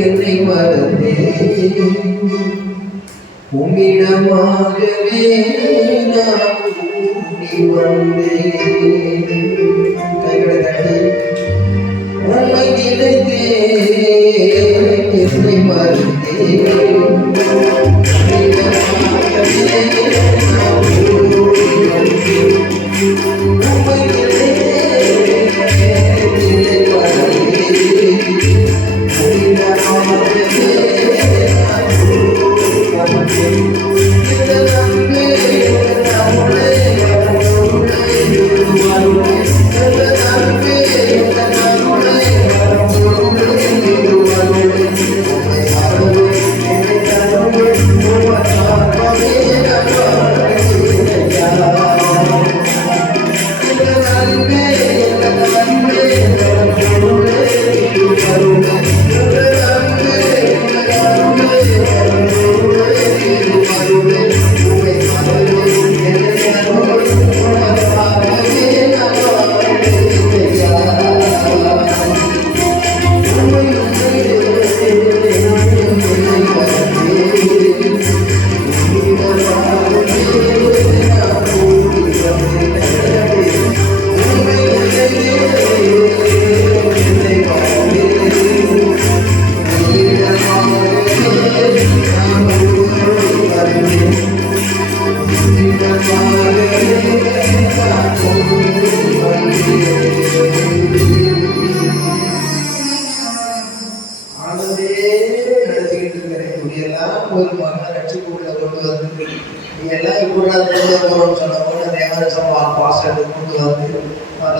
என்னை மறந்தே உம்மிடமாகவே நான் கூடி வந்தேன். கைகளை தட்டி உம்மை நினைத்தே என்னை மறந்தேன் ஒரு மகனை ரட்சிப்புக்குள்ள கொண்டு வந்து எல்லாம் இப்படி போறோம்னு சொன்ன போது தேவரசம் பாஸ்டர் கொண்டு வந்து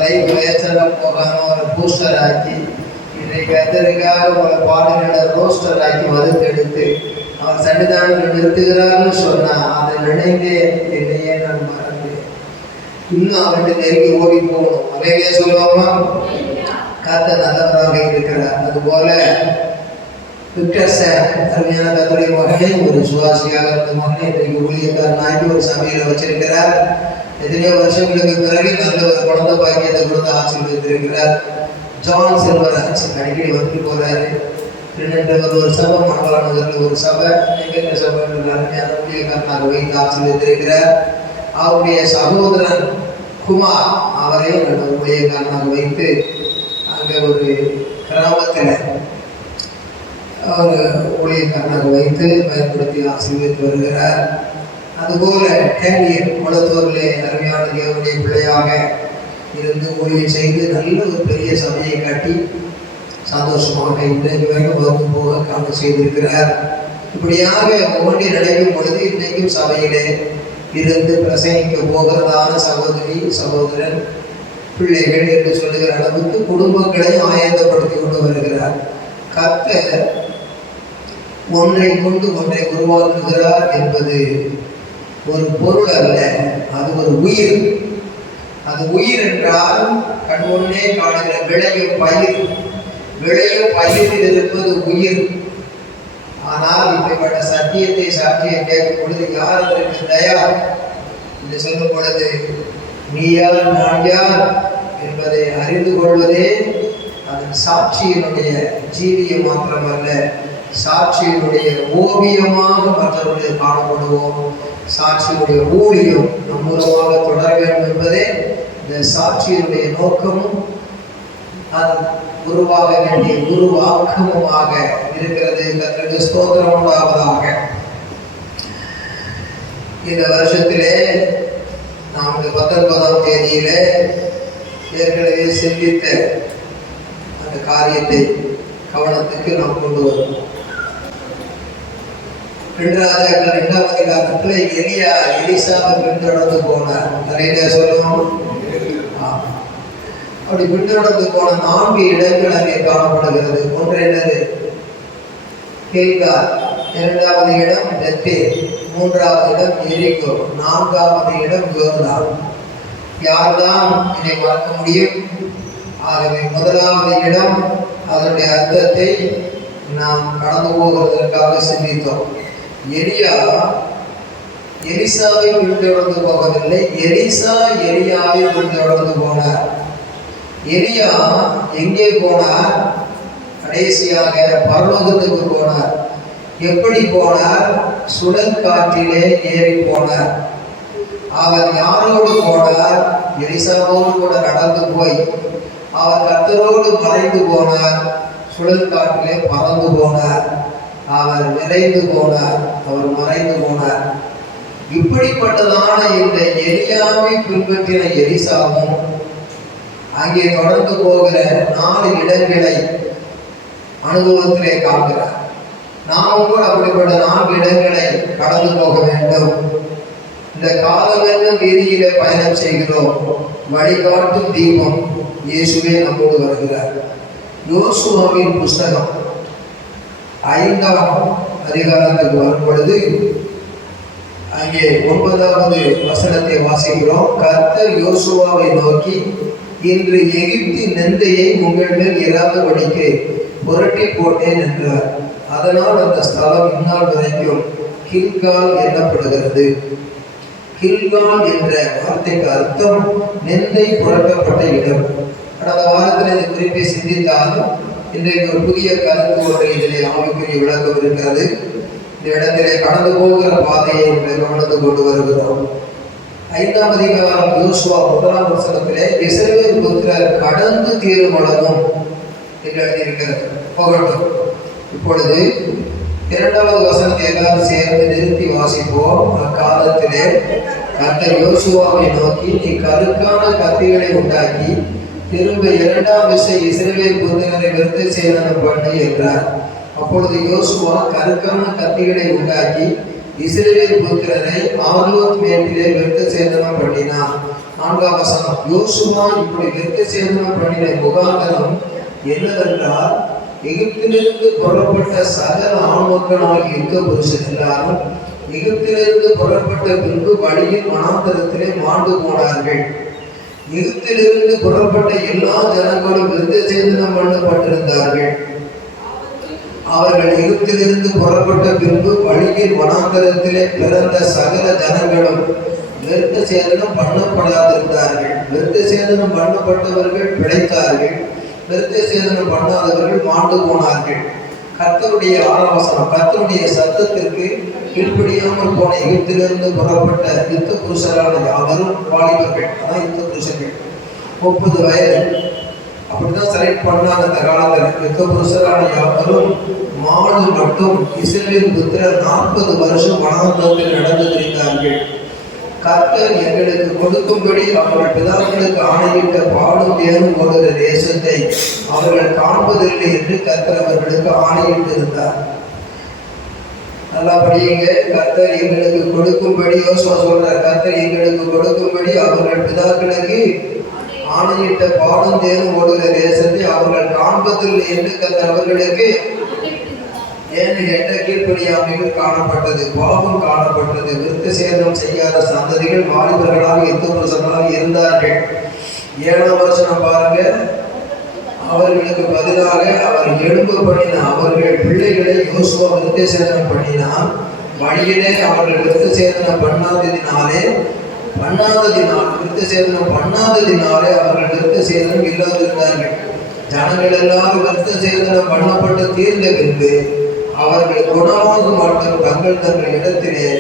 லைஃப் வேஸ்டராக போகாம ஒரு பூஸ்டர் ஆக்கி இன்றைக்கு கத்தருக்காக உங்களை பாடல்களை ரோஸ்டர் ஆக்கி வறுத்தெடுத்து அவர் சன்னிதானத்தில் நிறுத்துகிறார்னு சொன்னா அதை நினைந்தே என்னையே நான் மறந்தேன். இன்னும் அவர்கிட்ட நெருங்கி ஓடி போகணும். அதையே சொல்லுவோமா? கர்த்தர் நல்லவராக இருக்கிறார். அதுபோல அருமையான கர்த்தருடைய மகனே, ஒரு சுவாசியாக இருந்த மகனே இன்றைக்கு ஊழியக்காரனாகி ஒரு சபையில வச்சிருக்கிறார். எத்தனையோ வருஷங்களுக்கு பிறகு நல்ல ஒரு குழந்தை பாக்கியத்தை கொடுத்து ஆசீர்வதித்திருக்கிறார். ஜான் செல்வராஜ் அடிக்கடி வந்து போறாரு. திருநெல்வேலியில் ஒரு சபை, மணவாளநகரில் ஒரு சபை, எங்க சபை அருமையான ஊழியக்காரனாக வைத்து ஆசீர்வதித்திருக்கிறார். அவருடைய சகோதரன் குமார் அவரையும் நல்ல ஊழியக்காரனாக வைத்து அங்கே ஒரு கிராமத்தில் அவர் ஊழியக்காரனாக வைத்து பயன்படுத்தி ஆசீர்வதித்து வருகிறார். அதுபோல டேனியல் குளத்தூரிலே அருமையான தேவனுடைய பிள்ளையாக இருந்து ஊழியம் செய்து நல்ல ஒரு பெரிய சபையை கட்டி சந்தோஷமாக இன்றைக்கு வரைக்கும் வந்து போக காண செய்திருக்கிறார். இப்படியாக ஓண்டி நடக்கும் பொழுது இன்றைக்கும் சபையிலே இருந்து பிரசங்கிக்க போகிறதான சகோதரி சகோதரன் பிள்ளைகள் என்று சொல்லுகிற அளவுக்கு குடும்பங்களை ஆயத்தப்படுத்தி கொண்டு வருகிறார். கர்த்தர் ஒன்றை கொண்டு ஒன்றை உருவாக்குகிறார் என்பது ஒரு பொருள் அல்ல, அது ஒரு உயிர். அது உயிர் என்றால் கண் ஒன்றே காணுகிற விளையும் பயிர், விளையும் பயிரில் இருப்பது உயிர். ஆனால் இப்படிப்பட்ட சத்தியத்தை சாட்சியம் கேட்கும் பொழுது யார் அதற்கு தயார் என்று சொல்லும் பொழுது நீ யார் நான் யார் என்பதை அறிந்து கொள்வதே அதன் சாட்சியினுடைய ஜீவியம் மாத்திரமல்ல, சாட்சியினுடைய ஓவியமாக மற்றவர்களை காணப்படுவோம். சாட்சியுடைய ஊழியம் நம் மூலமாக தொடர வேண்டும் என்பதே இந்த சாட்சியினுடைய நோக்கமும் அது உருவாக வேண்டிய உருவாக்கமுமாக இருக்கிறது. கர்த்தருக்கு ஸ்தோத்திரம் உண்டாவதாக. இந்த வருஷத்திலே நாம் 19ஆம் தேதியிலே ஏற்கனவே சிந்தித்த அந்த காரியத்தை கவனத்துக்கு நாம் கொண்டு வருவோம். 2 ராஜாக்கள் 2ஆம் அதிகாரத்தில் எலியா எலிசாவை பின்தொடர்ந்து போனார். நிறைய சொல்லணும். அப்படி பின்தொடர்ந்து போன 4 இடங்கள் அங்கே காணப்படுகிறது. ஒன்று என்னது? கில்கால். 2வது இடம் பெத்தேல். 3வது இடம் எரிகோ. 4வது இடம் யோர்தான். யார்தான் இதை மறக்க முடியும்? ஆகவே 1வது இடம் அதனுடைய அர்த்தத்தை நாம் கடந்து போகிறதற்காக சிந்தித்தோம். எலியா எலிசாவை பின்தொடர்ந்து போகவில்லை, எலிசா எலியாவை பின்தொடர்ந்து போனார். எலியா எங்கே போனார்? கடைசியாக பரலோகத்துக்கு போனார். எப்படி போனார்? சுழல் காற்றிலே ஏறி போனார். அவர் யாரோடு போனார்? எலிசாவோடு கூட நடந்து போய் அவர் கர்த்தரோடு மறைந்து போனார். சுழல் காற்றிலே பறந்து போனார். அவர் விரைந்து போனார். அவர் மறைந்து போனார். இப்படிப்பட்டதான இந்த எலியாவை பின்பற்றின எலிசாவும் அங்கே தொடர்ந்து போகிற 4 இடங்களை அனுபவத்திலே காண்கிறார். நாமும் கூட அப்படிப்பட்ட 4 இடங்களை கடந்து போக வேண்டும். இந்த காலமென்னும் வீதியில பயணம் செய்கிறோம். வழிகாட்டும் தீபம் இயேசுவே நம்மோடு வருகிறார். யோசுவாவின் புஸ்தகம் 5ஆம் அதிகாரத்துக்கு வரும் பொழுது அங்கே 9வது வசனத்தை வாசிக்கிறோம். கர்த்தர் யோசுவாவை நோக்கி, இன்று எகிப்தின் நெந்தையை உங்கள் மேல் இராதபடிக்கு புரட்டி போட்டேன் என்றார். அதனால் அந்த ஸ்தலம் இந்நாள் வரைக்கும் கில்கால் எண்ணப்படுகிறது. கில்கால் என்ற வார்த்தைக்கு அர்த்தம் நெந்தை புரட்டப்பட்ட இடம். கடந்த வாரத்தில் இந்த குறிப்பை சிந்தித்தாலும் இன்றைக்கு ஒரு புதிய கருத்து ஒன்று இதிலே ஆவிக்குரிய விளக்கம் இருக்கிறது. இந்த இடத்திலே கடந்து போகிற பாதையை கவனத்து கொண்டு வருகிறோம். 5ஆம் அதிகாரம் யோசுவா 1ஆம் வசனத்திலே இஸ்ரவேல் புத்திரர் கடந்து தீரும் அளவும் என்று எழுதியிருக்கிறது. போகட்டும். இப்பொழுது இரண்டாவது வசனத்தை எல்லாரும் சேர்ந்து நிறுத்தி வாசிப்போம். அக்காலத்திலே கர்த்தர் யோசுவாவை நோக்கி, நீ கருக்கான கத்திகளை உண்டாக்கி திரும்ப இரண்டாம் விசை இஸ்ரவேல் புத்திரரை விருத்த சேதனம் பண்ணு என்றார். அப்பொழுது யோசுவா கருக்கான கத்திகளை உண்டாக்கி இஸ்ரவேல் புத்திரரை ஆர்லோத் மேட்டிலே விருத்த சேதனம் பண்ணினான். நான்காம் வசனம், யோசுவா இப்படி விருத்த சேதனம் பண்ணின முகாந்தரம் என்னவென்றால், எகிப்திலிருந்து புறப்பட்ட சகல ஆண்மக்களாகிய யுத்த புருஷர் எல்லாரும் எகிப்திலிருந்து புறப்பட்ட பின்பு வழியில் வனாந்தரத்திலே மாண்டு போனார்கள். எகிப்திலிருந்து புறப்பட்ட எல்லா ஜனங்களும் விருத்த சேதனம் பண்ணப்பட்டிருந்தார்கள். அவர்கள் எகிப்திலிருந்து புறப்பட்ட பின்பு வழியில் வனாந்தரத்திலே பிறந்த சகல ஜனங்களும் விருத்த சேதனம் பண்ணப்படாதிருந்தார்கள். விருத்த சேதனம் பண்ணப்பட்டவர்கள் பிழைத்தார்கள், விருத்த சேதனம் பண்ணாதவர்கள் மாண்டு போனார்கள். கர்த்தருடைய ஆலோசனம், கர்த்தருடைய சத்தத்திற்கு கீழ்ப்படியாமல் போன எகிப்திலிருந்து புறப்பட்ட யுத்த புருஷரான யாவரும் வாலிபர்கள், அதான் யுத்த புருஷர்கள், 30 வயது அப்படிதான் செலக்ட் பண்ணாங்க. அந்த காலத்தில் யுத்த புருஷரான யாவரும் மாடு மட்டும் இஸ்ரவேல் புத்திரர் 40 வருஷம் வனாந்தரத்தில் நடந்து திரிந்தார்கள். கர்த்தர் எங்களுக்கு கொடுக்கும்படி அவர்கள் பிதாக்களுக்கு ஆணையிட்ட பாடும் ஏறும் போகிற தேசத்தை அவர்கள் காண்பதில்லை என்று கர்த்தர் அவர்களுக்கு ஆணையிட்டிருந்தார். நல்லா படியுங்க. கர்த்தர் எங்களுக்கு கொடுக்கும்படி, யோசுவா சொல்றார், கர்த்தர் எங்களுக்கு கொடுக்கும்படி அவர்கள் பிதாக்களுக்கு ஆணையிட்ட பாடும் தேனும் ஓடுகிற தேசத்தை அவர்கள் காண்பதில்லை என்று கர்த்தர் அவர்களுக்கு ஏன்னு கேட்ட கீழ்ப்படியாமைகள் காணப்பட்டது, பாவம் காணப்பட்டது. விருத்த சேதனம் செய்யாத சந்ததிகள் வாலிபர்களாக யுத்த புருஷர்களாக இருந்தார்கள். 7ஆம் வருஷம் பாருங்க, அவர்களுக்கு பதிலாக அவர் எழும்பு பண்ணின அவர்கள் பிள்ளைகளை யோசுவா விருத்த சேதனம் பண்ணினார். வழியிலே அவர்கள் விருத்த சேதனம் பண்ணாததினாலே விருத்த சேதனம் பண்ணாததினாலே அவர்கள் விருத்த சேதனம் இல்லாதிருந்தார்கள். ஜனங்கள் எல்லாரும் விருத்த சேதனம் பண்ணப்பட்டு தீர்ந்த பின்பு அவர்கள் குணமாக மற்றும் தங்கள் இடத்திலே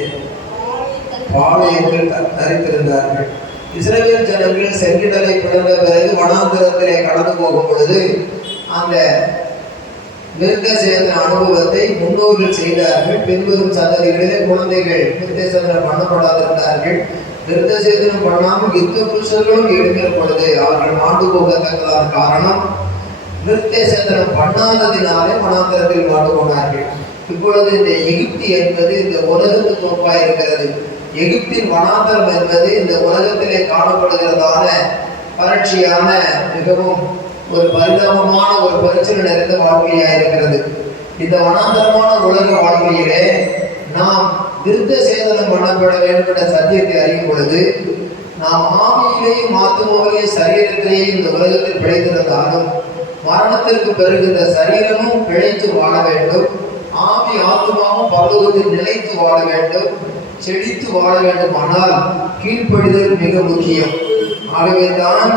பாளையங்கள் தரித்திருந்தார்கள். இஸ்ரவேல் ஜனங்கள் செங்கிடலை பிறந்த பிறகு வனாந்தரத்திலே கடந்து போகும் பொழுது அந்த விருத்த சேதன அனுபவத்தை முன்னோர்கள் செய்தார்கள். பின்வரும் சந்ததிகளிலே குழந்தைகள் விருத்த சேதனம் பண்ணப்படாதிருந்தார்கள். விருத்த சேதனம் பண்ணாமல் யுத்த புருஷர்களும் எழுப்பின பொழுது அவர்கள் மாண்டு போகத்தக்கதான காரணம் விருத்த சேதனம் பண்ணாததினாலே வனாந்தரத்தில் மாண்டு போனார்கள். இப்பொழுது இந்த எகிப்து என்பது இந்த உலகத்துக்கு ஒப்பாக இருக்கிறது. எகிப்தின் வனாந்தரம் என்பது இந்த உலகத்திலே காணப்படுகிறதான வறட்சியான மிகவும் ஒரு பரிதாபமான ஒரு பிரச்சனை நிறைந்த வாழ்க்கையாக இருக்கிறது. இந்த வனாந்தரமான உலக வாழ்க்கையிலே நாம் விருத்த சேதனம் பண்ணப்பட வேண்டும் என்ற சத்தியத்தை அறியும் பொழுது நாம் ஆவியிலேயும் ஆத்துமாவிலேயும் சரீரத்திலேயும் இந்த உலகத்தில் பிழைத்திருந்தாலும் மரணத்திற்கு பிறகு இந்த சரீரமும் பிழைத்து வாழ வேண்டும், ஆவி ஆத்துமாவும் பரலோகத்தில் நிலைத்து வாழ வேண்டும், செழித்து வாழ வேண்டும். ஆனால் கீழ்ப்படிதல் மிக முக்கியம். ஆகவே தான்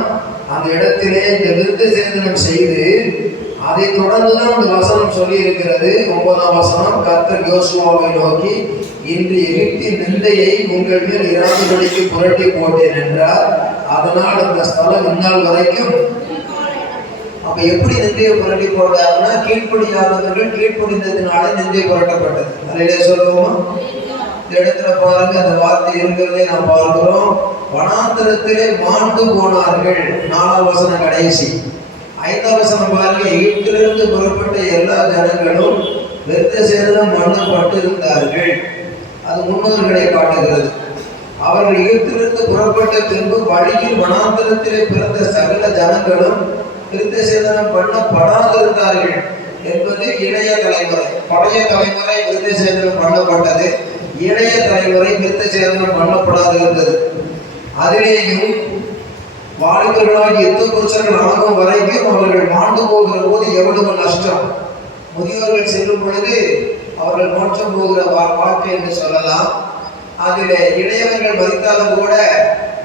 அந்த இடத்திலே இந்த விருத்த சேதனம் செய்து அதை தொடர்ந்துதான் இந்த வசனம் சொல்லி இருக்கிறது. 9ஆம் வசனம், கர்த்தர் யோசுவாவை நோக்கி, இன்று எகிப்தின் நிந்தையை உங்கள் மேல் இராதபடிக்கு புரட்டி போட்டேன் என்றார். அதனால் அந்த ஸ்தலம் இந்நாள் வரைக்கும். அப்ப எப்படி நிந்தையை புரட்டி போட்டாருன்னா, கீழ்ப்படியாதவர்கள் கீழ்ப்படிந்ததுனால நிந்தை புரட்டப்பட்டது. அதிலே சொல்லுவோமா? இந்த இடத்துல பாருங்க, அந்த வார்த்தை இருக்கிறதே நாம் பார்க்கிறோம். வனாந்தரத்திலே மாண்டு போனார்கள். 4ஆம் வசனம் கடைசி. 5ஆம் வசனம் பாருங்க, எகிப்திலிருந்து புறப்பட்ட எல்லா ஜனங்களும் விருத்த சேதனம் பண்ணப்பட்டிருந்தார்கள். அது முன்னோர்களை காட்டுகிறது. அவர்கள் எகிப்திலிருந்து புறப்பட்ட பின்பு வழியில் வனாந்தரத்திலே பிறந்த சகல ஜனங்களும் விருத்த சேதனம் பண்ணப்படாதிருந்தார்கள் என்பது இளைய தலைமுறை. பழைய தலைமுறை விருத்த சேதனம் பண்ணப்பட்டது, இளைய தலைமுறை விருத்த சேதனம் பண்ணப்படாது இருந்தது. அதிலேயும் வாலிபர்களாக யுத்த புருஷர்கள் ஆகும் வரைக்கும் அவர்கள் மாண்டு போகிற போது எவ்வளவு நஷ்டம். முதியோர்கள் செல்லும் பொழுது அவர்கள் மோட்சம் போகிற வாழ்க்கை என்று சொல்லலாம். அதில் இளையவர்கள் மதித்தாலும் கூட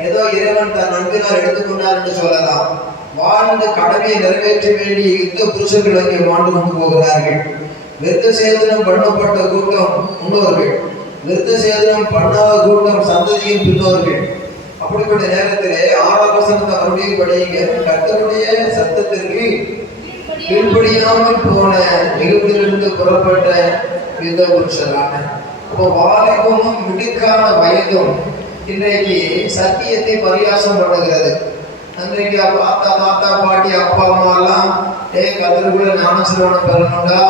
ஏதோ இறைவன் தன் அன்பினால் எடுத்துக்கொண்டார் என்று சொல்லலாம். வாழ்ந்து கடமையை நிறைவேற்ற வேண்டிய யுத்த புருஷர்கள் அங்கே மாண்டு கொண்டு போகிறார்கள். விருத்த சேதனம் பண்ணப்பட்ட கூட்டம் முன்னோர்கள், விருத்த சேதனம் பண்ணாத கூட்டம் சந்ததியின் பின்னோர்கள். அப்படிப்பட்ட நேரத்திலே 6ஆம் வசனத்தை மறுபடியும் படியுங்க. கர்த்தருடைய சத்தத்திற்கு கீழ்ப்படியாமல் போன எகிப்திலிருந்து புறப்பட்ட யுத்த புருஷரான. அப்போ வாலிபமும் மிடுக்கான வயதும் இன்றைக்கு சத்தியத்தை பரியாசம் பண்ணுகிறது. அன்றைக்கு தாத்தா பாட்டி அப்பா அம்மா எல்லாம் கத்தருக்குள்ள ஞானஸ்நானம் பெறணும்டா,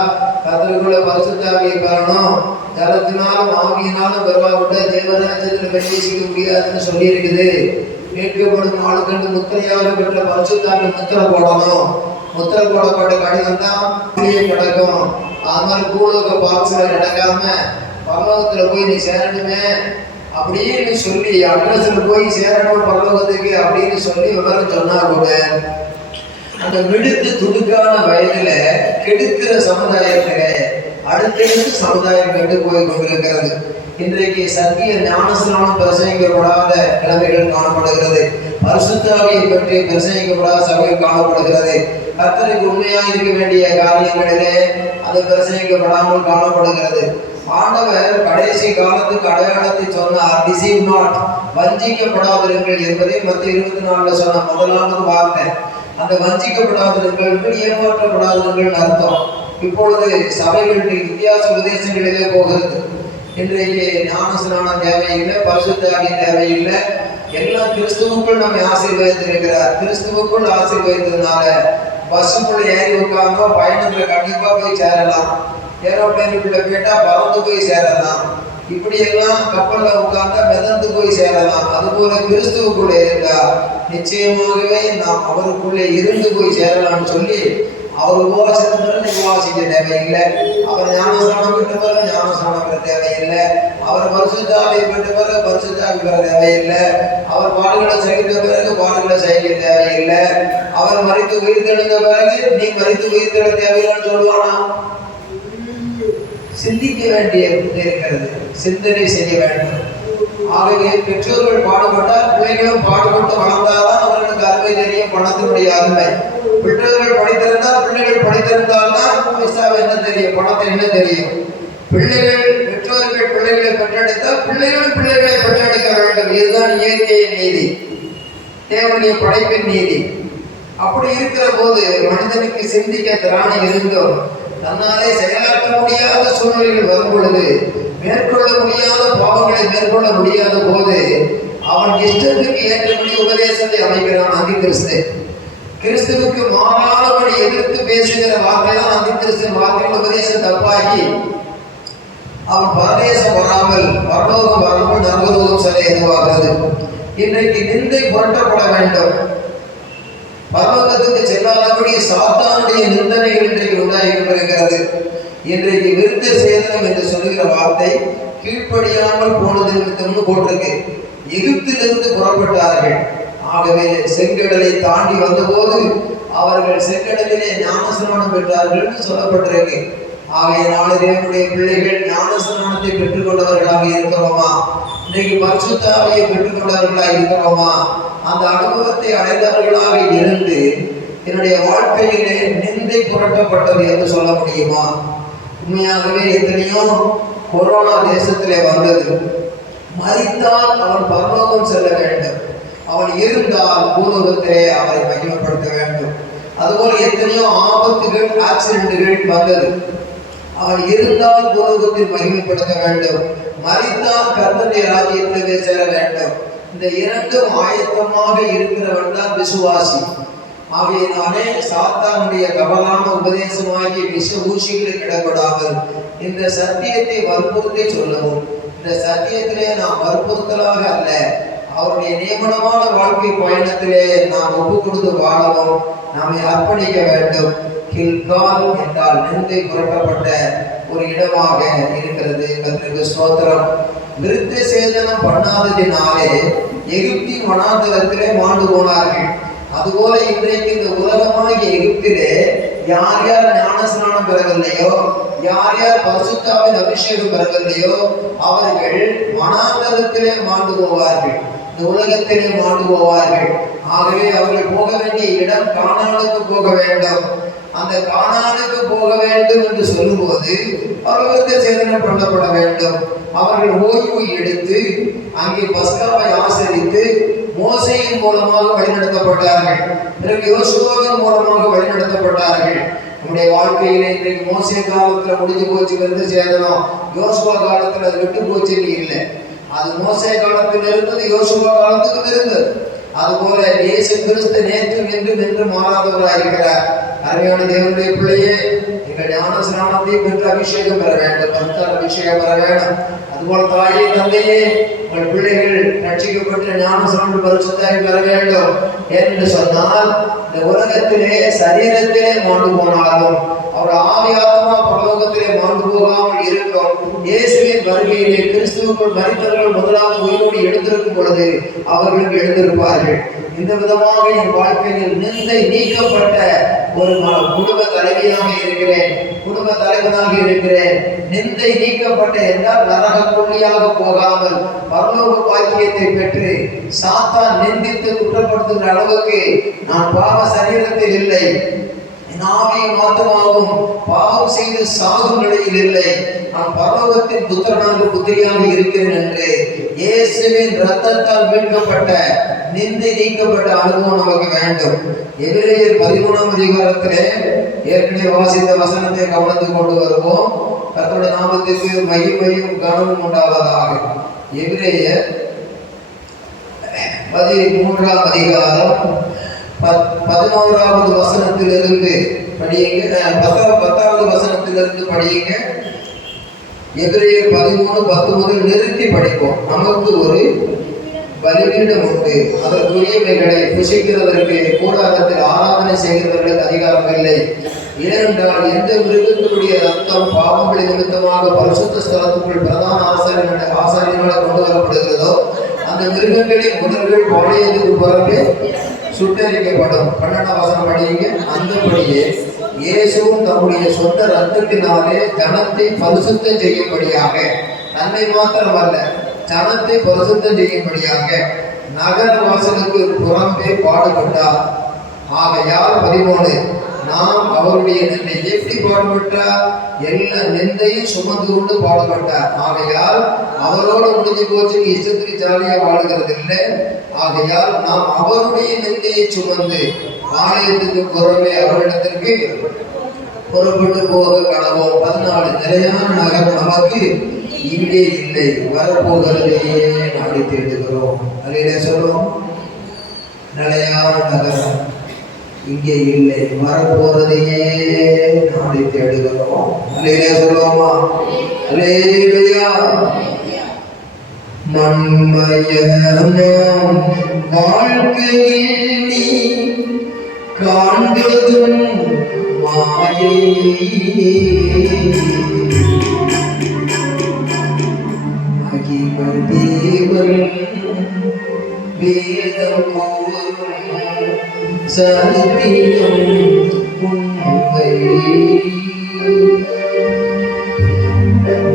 கத்தருக்குள்ள பரிசுத்தாவியை பெறணும், ஜலத்தினாலும் ஆவியினாலும் பெறவாவிட்ட தேவராஜ்யத்தில் பிரவேசிக்க முடியாதுன்னு சொல்லி இருக்குது. மீட்கப்படும் நாளுக்கண்டு முத்திரையாக பெற்ற பரிசுத்தாவி முத்திரை போடணும், முத்திரை போடப்பட்ட கடிதம் தான் கிடக்கும். அது மாதிரி பூலோக பாக்ஸ்ல கிடக்காம பரலோகத்துல போய் நீ சேரணுமே அப்படின்னு சொல்லி அட்ரஸ்ல போய் சேரணும் பரலோகத்துக்கு அப்படின்னு சொல்லி விவரம் சொன்னா கூட அந்த விடுத்து துடுக்கான வயதுல கெடுக்கிற சமுதாயத்துல அடுத்தடுத்து சமுதாயம் கெட்டு போய் கொண்டிருக்கிறது. இன்றைக்கு சத்திய ஞானஸ்நானம் பிரசங்கிக்கப்படாத நிலைமைகள் காணப்படுகிறது. பரிசுத்தாவியை பற்றி பிரசங்கிக்கப்படாத சபைகள் காணப்படுகிறது. கர்த்தருக்கு உண்மையாக இருக்க வேண்டிய காரியங்களிலே அது பிரசங்கிக்கப்படாமல் காணப்படுகிறது. ஆண்டவர் கடைசி காலத்துக்கு அடையாளத்தை சொன்னார், டிசீவ் நாட், வஞ்சிக்கப்படாதிருங்கள் என்பதை மத்திய 24 சொன்ன முதலாவது வார்த்தை. அந்த வஞ்சிக்கப்படாதிருங்கள் ஏமாற்றப்படாதிருங்கள் அர்த்தம். இப்பொழுது சபைகளுடைய வித்தியாச உபதேசங்களிலே போகிறது. இன்றைக்கு ஞானஸ்நானம் தேவையில்லை, பரிசுத்தாவி தேவையில்லை, எல்லாம் கிறிஸ்துவுக்குள் நம்மை ஆசீர்வதித்திருக்கிறார். கிறிஸ்துவுக்குள் ஆசீர்வதித்ததுனால பஸ்ஸுக்குள்ள ஏறி உட்கார்ந்தோ பயணத்துல கண்டிப்பா போய் சேரலாம், ஏரோப்ளேனுக்குள்ள போயிட்டா பறந்து போய் சேரலாம், இப்படி எல்லாம் கப்பல்ல உட்கார்ந்தா மிதந்து போய் சேரலாம். அதுபோல கிறிஸ்துவுக்குள்ள இருந்தா நிச்சயமாகவே நாம் அவருக்குள்ளே இருந்து போய் சேரலாம்னு சொல்லி அவர் உபவாசத்திற்கு உபவாசிக்க தேவையில்லை, அவர் ஞானஸ்நானம் பெற்று பிறகு ஞானஸ்நானம் பெற தேவையில்லை, அவர் பரிசுத்தாவியை பெற்று பிறகு பரிசுத்தாவி பெற தேவையில்லை, அவர் பாடுகளை சகித்த பிறகு பாடுகளை சகிக்க தேவையில்லை, அவர் மரித்து உயிர்த்தெழுந்த பிறகு நீ மரித்து உயிர்த்தெழ தேவையில்லைன்னு சொல்லுவானா? சிந்திக்க வேண்டிய இருக்கிறது, சிந்தனை செய்ய வேண்டும். ஆகவே பெற்றோர்கள் பாடுபட்டால் பிள்ளைகளும் பாடுபட்டு வளர்ந்தால்தான் அவர்களுக்கு அருமை தெரியும், பணத்தினுடைய அருமை. பெற்றோர்கள் படித்திருந்தால் பிள்ளைகள் படித்திருந்தால் தான் பைசாவை என்ன தெரியும், பணத்தை என்ன தெரியும். பெற்றோர்கள் பிள்ளைகளை பெற்றெடுத்தால் பிள்ளைகளும் பிள்ளைகளை பெற்றெடுக்க வேண்டும். இதுதான் இயற்கையின் நீதி, தேவனுடைய படைப்பின் நீதி. அப்படி இருக்கிற போது மனிதனுக்கு சிந்திக்க திராணி இருந்தோம். தன்னாலே செயலாற்ற முடியாத சூழ்நிலைகள் வரும் பொழுது, மேற்கொள்ள முடியாத பாவங்களை மேற்கொள்ள முடியாத போது அவன் இஷ்டத்துக்கு ஏற்றபடி உபதேசத்தை அமைக்கிறான் அந்தி கிறிஸ்து. கிறிஸ்துவுக்கு மாறானபடி எதிர்த்து பேசுகிற வார்த்தைதான் அந்தி கிறிஸ்துவின் வார்த்தைகள். உபதேசம் தப்பாகி அவன் பரதேசம் வராமல் பரலோகம் வராமல் நரகலோகம் செல்ல எதுவாகிறது. இன்றைக்கு நிந்தை புரட்டப்பட வேண்டும். பரலோகத்துக்கு செல்லாதபடி சாத்தானுடைய நிந்தனைகள் இன்றைக்கு உண்டாகி கொண்டிருக்கிறது. இன்றைக்கு விருத்த சேதனம் என்று சொல்லுகிற வார்த்தை கீழ்ப்படியாமல் போனது நிமித்தம்னு போட்டிருக்கு. எகிப்திலிருந்து புறப்பட்டார்கள். ஆகவே செங்கடலை தாண்டி வந்தபோது அவர்கள் செங்கடலிலே ஞானஸ்நானம் பெற்றார்கள் சொல்லப்பட்டிருக்கு. ஆகையினால தேவனுடைய பிள்ளைகள் ஞானஸ்நானத்தை பெற்றுக்கொண்டவர்களாக இருக்கிறோமா? இன்னைக்கு பரிசுத்த ஆவியை பெற்றுக்கொண்டவர்களாக இருக்கிறோமா? அந்த அனுபவத்தை அடைந்தவர்களாக இருந்து என்னுடைய வாழ்க்கையிலே நிந்தை புரட்டப்பட்டது என்று சொல்ல முடியுமா? உண்மையாகவே எத்தனையோ கொரோனா தேசத்திலே வந்தது. மரித்தால் அவன் பரலோகம் செல்ல வேண்டும், அவன் இருந்தால் பூலோகத்திலே அவரை மகிமைப்படுத்த வேண்டும். அதுபோல எத்தனையோ ஆபத்துகள், ஆக்சிடென்ட்கள் வந்தது. அவன் இருந்தால் பூலோகத்தில் மகிமைப்படுத்த வேண்டும், மரித்தால் கர்த்தருடைய ராஜ்யத்திலே சேர வேண்டும். இந்த இரண்டும் ஆயத்தமாக இருக்கிறவன் தான் விசுவாசி. ஆகையினாலே சாத்தானுடைய கபலான உபதேசமாகிய விஷ ஊசிகளுக்கு இடப்படாமல் இந்த சத்தியத்தை வற்புறுத்தி சொல்லவும், இந்த சத்தியத்திலே நாம் வற்புறுத்தலாக அல்ல, அவருடைய நியமனமான வாழ்க்கை பயணத்திலே நாம் ஒப்பு கொடுத்து வாழவும் நாமை அர்ப்பணிக்க வேண்டும். கில்கால் என்றால் நிந்தை புரட்டப்பட்ட ஒரு இடமாக இருக்கிறது. கர்த்தருக்கு ஸ்தோத்திரம். விருத்த சேதனம் பண்ணாததினாலே எகிப்தின் வனாந்தரத்திலே மாண்டு போனார்கள். அதுபோல இன்றைக்கு இந்த உலகமாகிய எகிப்திலே யார் யார் ஞானஸ்நானம் பெறவில்லையோ, யார் யார் பரிசுத்தாவின் அபிஷேகம் பெறவில்லையோ அவர்கள் வனாந்தரத்திலே மாண்டு போவார்கள், இந்த உலகத்திலே மாண்டு போவார்கள். ஆகவே அவர்கள் போக வேண்டிய இடம் கானானுக்கு போக வேண்டும். அந்த கானானுக்கு போக வேண்டும் என்று சொல்லும்போது அவர்களுக்கு சேதனம் பண்ணப்பட வேண்டும். அவர்கள் ஓய்வு எடுத்து அங்கே பஸ்காவை ஆசரித்து மோசையின் மூலமாக வழிநடத்தப்பட்டார்கள். பிறகு யோசுவாவின் மூலமாக வழிநடத்தப்பட்டார்கள். நம்முடைய வாழ்க்கையில இன்றைக்கு மோசே காலத்துல முடிஞ்சு போச்சு வந்து சேதனம், யோசுவா காலத்துல அது விட்டு போச்சு இல்லை. அது மோசே காலத்தில் இருந்தது, யோசுவா காலத்துக்கும் இருந்தது. அதுபோல இயேசு கிறிஸ்து நேற்றும் என்றும் என்று மாறாதவராக இருக்கிறார். அருமையான தேவனுடைய பிள்ளையே, எங்கள் ஞான ஸ்நானத்தை பெற்று அபிஷேகம் பெற வேண்டும், பரிசுத்த அபிஷேகம் பெற வேண்டும். அதுபோல தாயே தந்தையே, உங்கள் பிள்ளைகள் ரட்சிக்கப்பட்டு ஞான ஸ்நானம் பரிசுத்தாய் பெற வேண்டும் என்று சொன்னால், இந்த உலகத்திலே சரீரத்திலே மாண்டு போனாலும் அவர் ஆவி ஆத்மா பரலோகத்திலே மாண்டு போகாமல் இருக்கும். இயேசுவின் வருகையிலே கிறிஸ்துவுக்குள் மரித்தவர்கள் முதலாவது உயிரோடு எழுந்திருக்கும் பொழுது அவர்களுக்கு எழுந்திருப்பார்கள். இந்த விதமாக என் வாழ்க்கையில் நிந்தை நீக்கப்பட்ட ஒரு குடும்ப தலைவியாக இருக்கிறேன், குடும்ப தலைவனாக இருக்கிறேன். நிந்தை நீக்கப்பட்ட என்றால் நரக கொள்ளியாக போகாமல் பரலோக பாக்கியத்தை பெற்று சாத்தான் நிந்தித்து குற்றப்படுத்துகிற அளவுக்கு நான் பாவ சரீரத்தில் இல்லை, ஆவியும் ஆத்மாவும் பாவம் செய்து சாகும் நிலையில் இல்லை. நான் பரலோகத்தின் புத்திரனாக புத்திரியாக இருக்கிறேன் என்று இயேசுவின் இரத்தத்தால் மீட்கப்பட்ட நிந்தை நீக்கப்பட்ட அனுபவம் நமக்கு வேண்டும். எபிரேயர் 13ஆம் அதிகாரத்திலே ஏற்கனவே வாசித்த வசனத்தை கவனத்துக்கு கொண்டு வருவோம். கர்த்தருடைய நாமத்திற்கு மகிமையும் கனமும் உண்டாவதாக. எபிரேயர் 13ஆம் அதிகாரம் 11வது வசனத்திலிருந்து படியுங்க, 10வது வசனத்திலிருந்து படியுங்க. எபிரேயர் 13:10 முதல் நிறுத்தி படிப்போம். நமக்கு ஒரு பலிபீடம் உண்டு, அதற்குரியவைகளை புசிக்கிறதற்கு கூடாரத்தில் ஆராதனை செய்கிறவர்களுக்கு அதிகாரம் இல்லை. ஏனென்றால் எந்த மிருகங்களுடைய ரத்தம் பாவங்களின் நிமித்தமாக பரிசுத்த ஸ்தலத்துக்குள் பிரதான ஆசாரியர்களால் கொண்டு வரப்படுகிறதோ அந்த மிருகங்களின் முதல்கள் பாளையத்துக்கு புறம்பே சுட்டரிக்கப்படும். 12ஆம் வசனம் படியுங்க. அந்தபடியே இயேசுவும் தம்முடைய சொந்த ரத்தத்தினாலே ஜனத்தை பரிசுத்தம் செய்யும்படியாக, தன்னை மாத்திரமல்ல ஜனத்தை பரிசுத்தம் செய்யும்படியாக நகர வாசலுக்கு புறம்பே பாடுபட்டார். ஆகையால் 13 நாம் அவருடைய நிந்தை எப்படி பாடுபட்டார்? எல்லா நிந்தையும் சுமந்து கொண்டு பாடுபட்டார். ஆகையால் அவரோடு முடிஞ்சு போச்சு, இஷ்டத்துக்கு ஜாலியா வாழுகிறது இல்லை. ஆகையால் நாம் அவருடைய நிந்தையை சுமந்து ஆலயத்துக்கு புறமே அவரிடத்திற்கு புறப்பட்டு போக கடவோம். 14 நிலையான நகரம் நமக்கு இங்கே இல்லை, வரப்போகிறதையே நாடி தேடுகிறோம். அதிலே சொல்லுவோம், நிலையான நகரம் இங்கே இல்லை, வரப்போறதையே நாடி தேடுகிறோம். அதிலே சொல்லுவோமா? அல்லேலூயா. மண்மயமாம் வாழ்க்கையில் நீ காண்பதும் மாயை, மகிமை தேவன் வேதம் கூறும் சத்தியம் உண்மை.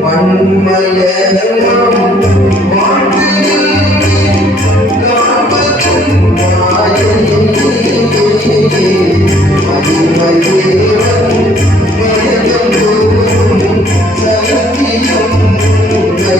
மண்மயமாம் வாழ்க்கையில் காண்பதும் மாயை, மகிமை தேவன் வேதம் கூறும் சத்தியம் உண்மை.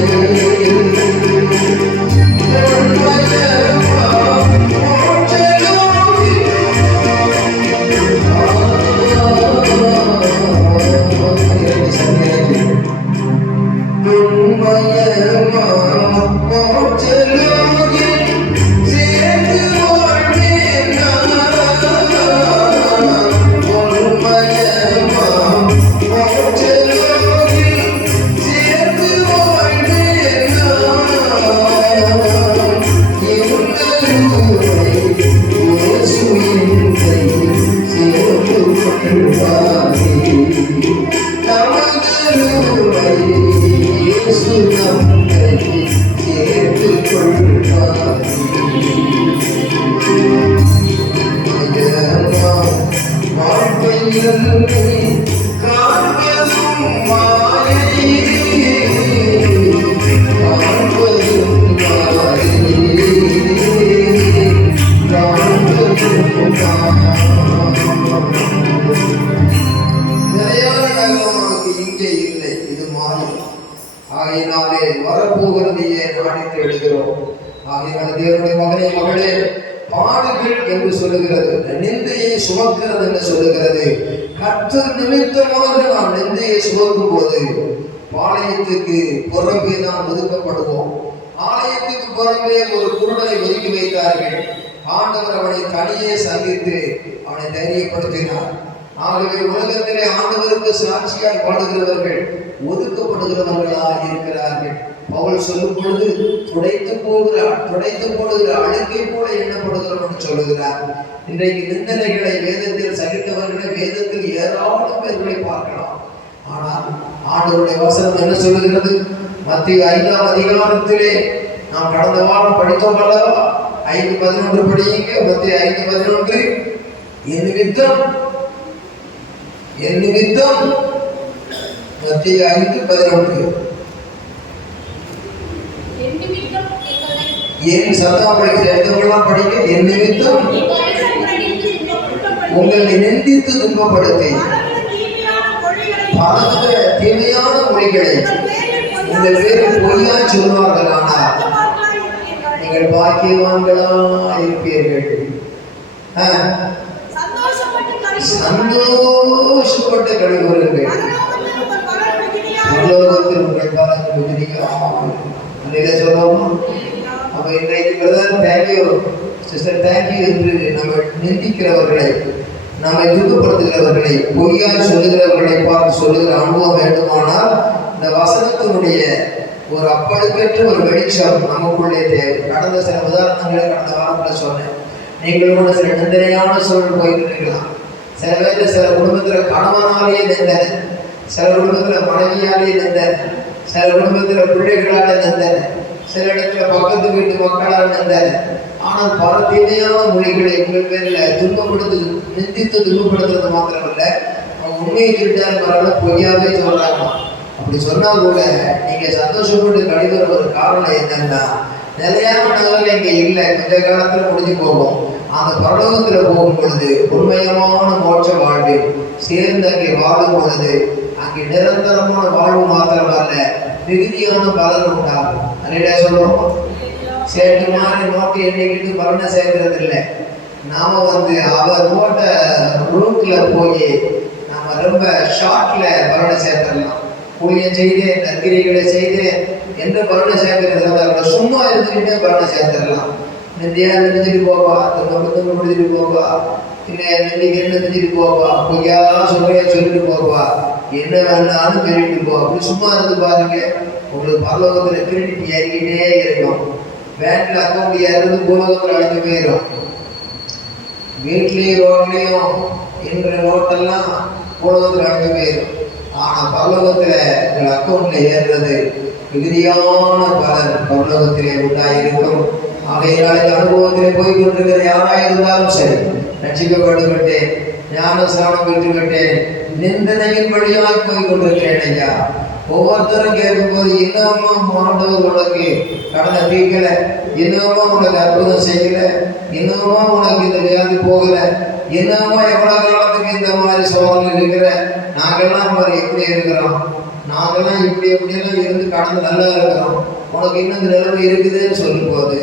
ஆகையினாலே வரப்போகிறதையே நாடி தேடுகிறோம். ஆகையினால தேவனுடைய மகனே மகளே, பாடுகள் என்று சொல்லுகிறது, நிந்தையை சுமக்கிறது என்று சொல்லுகிறது. கர்த்தர் நிமித்தமாக நாம் நிந்தையை சுமக்கும் போது பாளையத்துக்கு புறம்பே நாம் ஒதுக்கப்படுவோம். ஆலயத்துக்கு புறம்பே ஒரு குருடனை ஒதுக்கி வைத்தார்கள். ஆண்டவர் அவனை தனியே சந்தித்து அவனை தைரியப்படுத்தினார். ஆகவே உலகத்திலே ஆண்டவருக்கு சாட்சியாய் பாடுகிறவர்கள் ஒதுக்கப்படுகிறவர்களாக இருக்கிறார்கள். பவுல் சொல்லும் பொழுது துடைத்து போடுகிற அழுக்கை போல எண்ணப்படுகிறோம் என்று சொல்லுகிறார். இன்றைக்கு நிந்தனைகளை வேதத்தில் சகித்தவர்களை வேதத்தில் ஏராளம் பேர்களை பார்க்கலாம். ஆனால் ஆண்டவருடைய வசனம் என்ன சொல்லுகிறது? மத்திய 5ஆம் அதிகாரத்திலே நாம் கடந்த வாரம் படித்தோம் அல்லவா? 5:11 படியுங்க. மத்திய 5:11. என் நிமித்தம் மத்திய 5:11. என் சத்தம் படிக்கிற இடத்தெல்லாம் படிக்க. என் நிமித்தம் உங்களை நிந்தித்து துன்பப்படுத்தி பல தீமையான மொழிகளை உங்கள் பேரில் பொய்யாய் சொல்வார்களானால் நீங்கள் பாக்கியவான்களா இருப்பீர்கள். சந்தோஷப்பட்டு கழிவுறுங்கள். உலகத்தில் உங்கள் பலன் மிகுதியாக சொல்லுவோமா? அப்ப இன்றைக்கு பிரதர் தேங்க்யூ, சிஸ்டர் தேங்க்யூ என்று நம்ம நிந்திக்கிறவர்களை, நம்மை துக்கப்படுத்துகிறவர்களை, பொய்யால் சொல்லுகிறவர்களை பார்த்து சொல்லுகிற அனுபவம் வேண்டுமானால் இந்த வசனத்தினுடைய ஒரு அப்பழுக்கற்ற ஒரு வெளிச்சம் நமக்குள்ளே தேவை. கடந்த சில உதாரணங்களை கடந்த வாரத்தில் சொன்னேன். நீங்களோட சில நிந்தனையான சூழல் போயிட்டு இருக்கலாம். சில பேர் சில குடும்பத்தில் கணவனாலேயே நிந்தனை, சில குடும்பத்தில் மனைவியாலேயே நிந்தனை, சில குடும்பத்தில் பிள்ளைகளால் நிந்தனை, சில இடத்துல பக்கத்து வீட்டு மக்களால் நிந்தனை. ஆனால் பல தீமையான மொழிகளை உங்கள் பேரில் நிந்தித்து துன்பப்படுத்துறது மாத்திரமல்ல, அவங்க உண்மையை சொல்லிட்டாலும் பரவாயில்ல, பொய்யாவே சொல்றாங்க. அப்படி சொன்னா கூட நீங்க சந்தோஷப்பட்டு கழிவுற ஒரு காரணம் என்னன்னா, நிலையான நகரில் இங்கே இல்லை, கொஞ்ச காலத்துல முடிஞ்சு போகும். அந்த பரலோகத்துல போகும் பொழுது உண்மையமான மோட்ச வாழ்வு சேர்ந்து அங்கே வாழும் பொழுது அங்கே நிரந்தரமான வாழ்வு மாத்திரமல்ல, மிகுதியான பலன் உண்டாகும். அதே சொல்லுவோம், சேட்டு மாதிரி நோட்டு எண்ணிக்கிட்டு பலனை சேர்க்கிறது இல்லை. நாம அவர் நோட்ட ரூட்ல போய் நாம ரொம்ப ஷார்ட்ல பலனை சேர்த்துடலாம். ஊழியம் செய்து நற்கிரிகளை செய்து எந்த பலனை சேர்க்கிறது, சும்மா இருந்துக்கிட்டே பலனை சேர்த்துடலாம். நிந்தியா நினைச்சிட்டு போவா, துன்பம் முடிஞ்சிட்டு போவா, நிந்திக்கிட்டு போவா, பொய்யா சொல்லையா சொல்லிட்டு போவா, என்ன வேணாலும் பெருகிட்டு போவா. அப்படி சும்மா இருந்து பாருங்க, உங்களுக்கு பரலோகத்துல கிரெடிட் ஏறிக்கிட்டே இருக்கும். பேங்க்ல அக்கௌண்ட் ஏறது பூலோகத்தில் அழைத்து போயிடும். வீட்லேயும் ரோட்லேயும் என்ற நோட்டெல்லாம் பூலோகத்தில் அழைத்து போயிடும். ஆனால் பரலோகத்தில் எங்கள் அக்கௌண்ட்ல ஏறுறது மிகுதியான பலன் பரலோகத்திலே உண்டாயிருக்கும். ஆகையினால இந்த அனுபவத்திலே போய் கொண்டிருக்கிற யாராக இருந்தாலும் சரி, ரட்சிக்கப்பட்டுவிட்டேன், ஞான ஸ்நானம் பெற்றுவிட்டேன், நிந்தனையின் வழியாக போய் கொண்டிருக்கிறேன் ஐயா. ஒவ்வொருத்தரும் கேட்கும்போது இன்னமுமா ஆண்டவர் உனக்கு கடனை தீர்க்கல, இன்னமுமா உனக்கு அற்புதம் செய்யல, இன்னமுமா உனக்கு இந்த வியாதி போகல, இன்னமுமா எவ்வளவு காலத்துக்கு இந்த மாதிரி சோதனை இருக்கிற, நாங்கெல்லாம் மாதிரி எப்படி இருக்கிறோம், நாங்கெல்லாம் எப்படியெல்லாம் இருந்து கடந்து நல்லா இருக்கிறோம், உனக்கு இன்னும் இந்த நிலைமை இருக்குதுன்னு சொல்லும் போது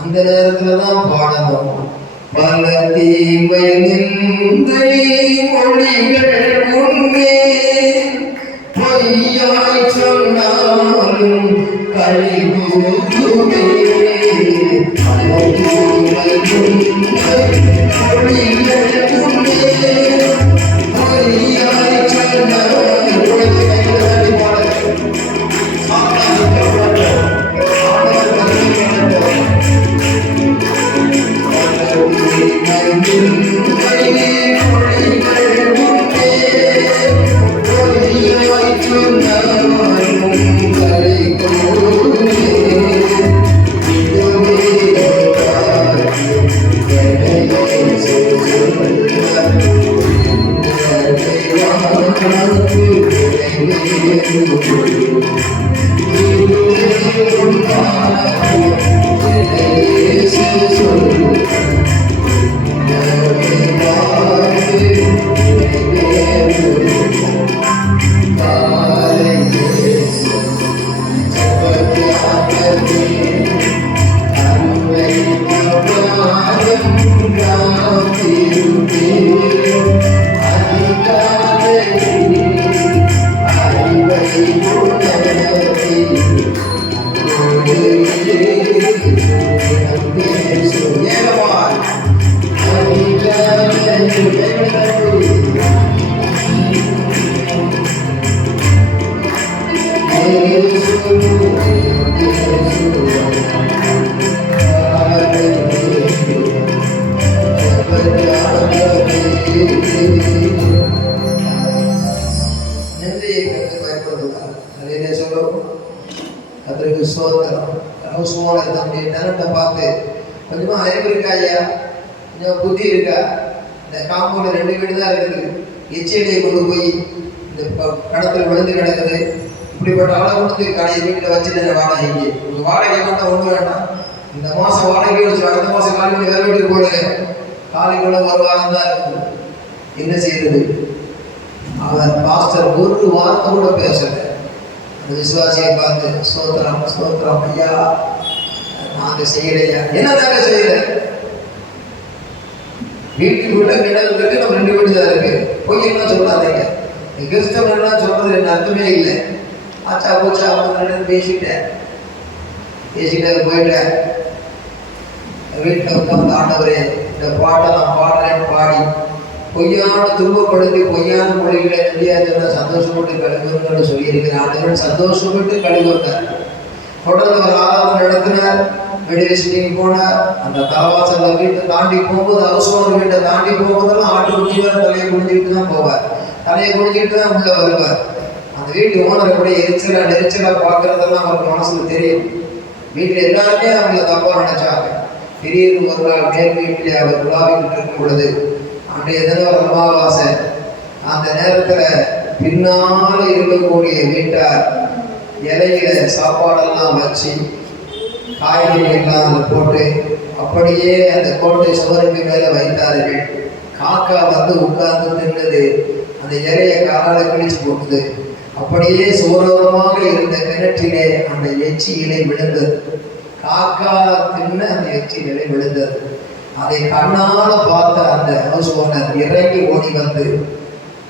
அந்த நேரத்துல தான் பாடணும். பல தீமை நிந்தை மொழிகள் உண்மை பொய்யாய் சொன்னாலும் கழிவுமே, அதற்கு சோத்திரம். ஹவுஸ்மோட தம்பி டேலண்ட்டை பார்த்து கொஞ்சமாக அறிவு இருக்கா ஐயா, கொஞ்சம் புத்தி இருக்கா? இந்த காம்பவுண்டில் 2 வீடு தான் இருக்குது. எச்சடியை கொண்டு போய் இந்த கடத்தில் விழுந்து கிடக்குது. இப்படிப்பட்ட ஆளை கொண்டு கடையை வீட்டில் வச்சுட்டு வாடகைக்கு உங்கள் வாடகை மட்டும் ஒன்று வேண்டாம். இந்த மாதம் வாடகை வச்சு அடுத்த மாதம் காலி பண்ணி வேறு வீட்டுக்கு போடுங்க. காலைக்குள்ள ஒரு வாரம் தான் இருக்குது. என்ன செய்யறது? அவர் பாஸ்டர் ஒரு வார்த்தை கூட பேசல. அந்த விசுவாசியை பார்த்து ஸ்தோத்திரம் ஸ்தோத்திரம் ஐயா, நாங்கள் செய்யலையா? என்னதாங்க செய்யல? வீட்டுக்குள்ள கிணறு இருக்கு, நம்ம 2 வீடு தான் இருக்கு. பொய்யெல்லாம் சொல்லாதீங்க. கிறிஸ்தவன்லாம் சொல்றது என்ன அர்த்தமே இல்லை. ஆச்சா போச்சா அவங்க பேசிட்டேன் போயிட்டேன். வீட்டில் உட்காந்து ஆண்டவரே இந்த பாட்டை நான் பாடுறேன்னு பாடி பொய்யான துன்பப்படுத்தி பொய்யான மொழிகளை நெல்லியாச்சுன்னா சந்தோஷப்பட்டு கழிவுன்னு சொல்லியிருக்கிறேன். ஆண்டவன் சந்தோஷப்பட்டு கழிவுறார். தொடர்ந்து ஒரு ஆராதனை நடத்தினார். மெடிடேஷன் போனார். அந்த தலவாசல வீட்டை தாண்டி போகும்போது அவசரம் வீட்டை தாண்டி போகும்போதெல்லாம் ஆட்டு குட்டிவார் தலையை குடிஞ்சிக்கிட்டு தான் போவார். தலையை குடிஞ்சிக்கிட்டு தான் உள்ள வருவார். அந்த வீட்டு ஓனர் கூட நெரிச்சலா பார்க்கறதெல்லாம் அவருக்கு மனசுல தெரியும். வீட்டில் எல்லாருமே அவங்களை தப்பா நினைச்சாங்க. திடீர்னு ஒரு நாள் மேல் வீட்டிலே அவர் உலாவிக்கிட்டு இருக்கும் பொழுது அன்றைய தினம் ஒரு அமாவாசை. அந்த நேரத்துல பின்னால இருக்கக்கூடிய வீட்டார் இலையில சாப்பாடெல்லாம் வச்சு காய்கறி எல்லாம் அதில் போட்டு அப்படியே அந்த கோட்டை சுவருக்கு மேலே வைத்தார்கள். காக்கா வந்து உட்கார்ந்து தின்னது. அந்த இலையை காலால கிழிச்சு போட்டது. அப்படியே சுவரோரமாக இருந்த கிணற்றிலே அந்த எச்சி இலை விழுந்தது. காக்கா தின்ன அந்த எச்சி இலை விழுந்தது. அதை கண்ணால பார்த்த அந்த ஹவுஸ் ஓனர் இறங்கி ஓடி வந்து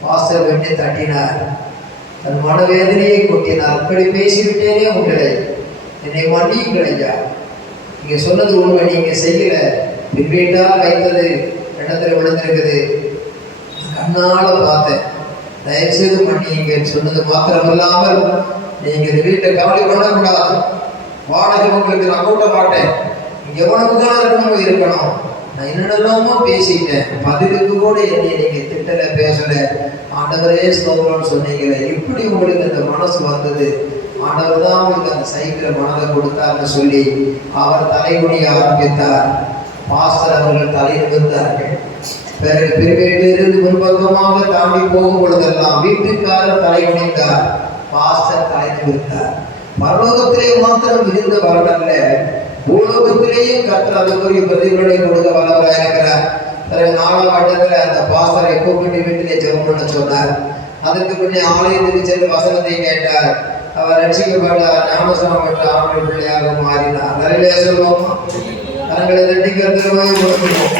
வாசல் வெட்டி தட்டினார். தன் மனவேதனையை கொட்டினார். அப்படி பேசிவிட்டேனே உங்களை, என்னை மன்னியுங்களையா, நீங்க சொன்னது உண்மை, நீங்க செய்யல. பின்வீட்டால் வைத்தது இடத்துல விழுந்திருக்குது, கண்ணால பார்த்தேன், தயவுசெய்து மன்னியுங்க சொன்னது மாத்திரமில்லாமல் நீங்க இந்த வீட்டை கவலை பண்ணக்கூடாது. வாடகை உங்களுக்கு நான் கூட்ட மாட்டேன். நீங்க எவ்வளவு தான் இருக்கணும். நான் என்னென்னலாமோ பேசிட்டேன். பதிலுக்கு கூட என்னை நீங்க திட்டல, பேசல. ஆண்டவரே ஸ்தோத்திரம்னு சொன்னீங்களே, எப்படி உங்களுக்கு அந்த மனசு வந்தது? ஆண்டவர் தான் உங்களுக்கு அந்த சைக்கிற மனதை கொடுத்தார்னு சொல்லி அவர் தலைகுனிய ஆரம்பித்தார். பாஸ்டர் அவர்கள் தலை நிமிர்ந்தார்கள். பிறகு பிரிவேட்டிலிருந்து முன்பக்கமாக தாண்டி போகும் பொழுதெல்லாம் வீட்டுக்காரர் தலை குனிந்தார். பாஸ்டர் தலை நிமிர்ந்தார். பரலோகத்திலே மாத்திரம் மிகுந்த வரலல்ல, பூலோகத்திலேயும் கர்த்தர் அதுக்குரிய பிரதிபலனை கொடுக்க வல்லவராக இருக்கிறார். பிறகு 4ஆம் ஆண்டத்துல அந்த பாஸ்டரை கூப்பிட்டு வீட்டிலே ஜெபம் பண்ண சொன்னார். அதற்கு பின்னே ஆலயத்துக்கு சென்று வசனத்தை கேட்டார். அவர் ரட்சிக்கப்பட்டார். ஞானஸ்நானம் பெற்ற ஆண்கள் பிள்ளையாக மாறினார். நிறைய சொல்லுவோமா? தங்களை தட்டிக்கிறதுக்கு கொடுக்கணும்.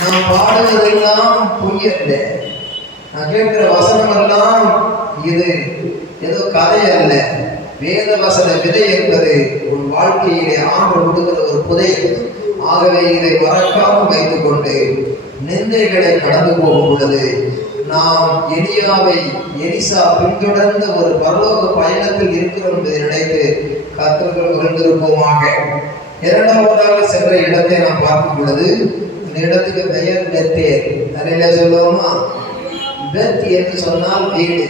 நான் பாடுவதெல்லாம் பொய்யல்ல. நான் கேட்கிற வசனம் எல்லாம் இது ஏதோ கதை அல்ல. வேத வசன விதை என்பது உன் வாழ்க்கையிலே ஆண்டு கொடுக்கிற ஒரு புதையல். ஆகவே இதை மறக்காமல் வைத்துக் கொண்டு நிந்தைகளை கடந்து போகும் பொழுது நாம் எலிசா பின்தொடர்ந்த ஒரு பரலோக பயணத்தில் இருக்கிறோம் என்பதை நினைத்து கர்த்தர்கள் உணர்ந்திருப்போமாக. 2ஆவதாக சென்ற இடத்தை நாம் பார்க்கும் பொழுது இந்த இடத்துக்கு பெயர் பெத்தேல். அதில் சொல்லுவோமா? பெத் என்று சொன்னால் வீடு,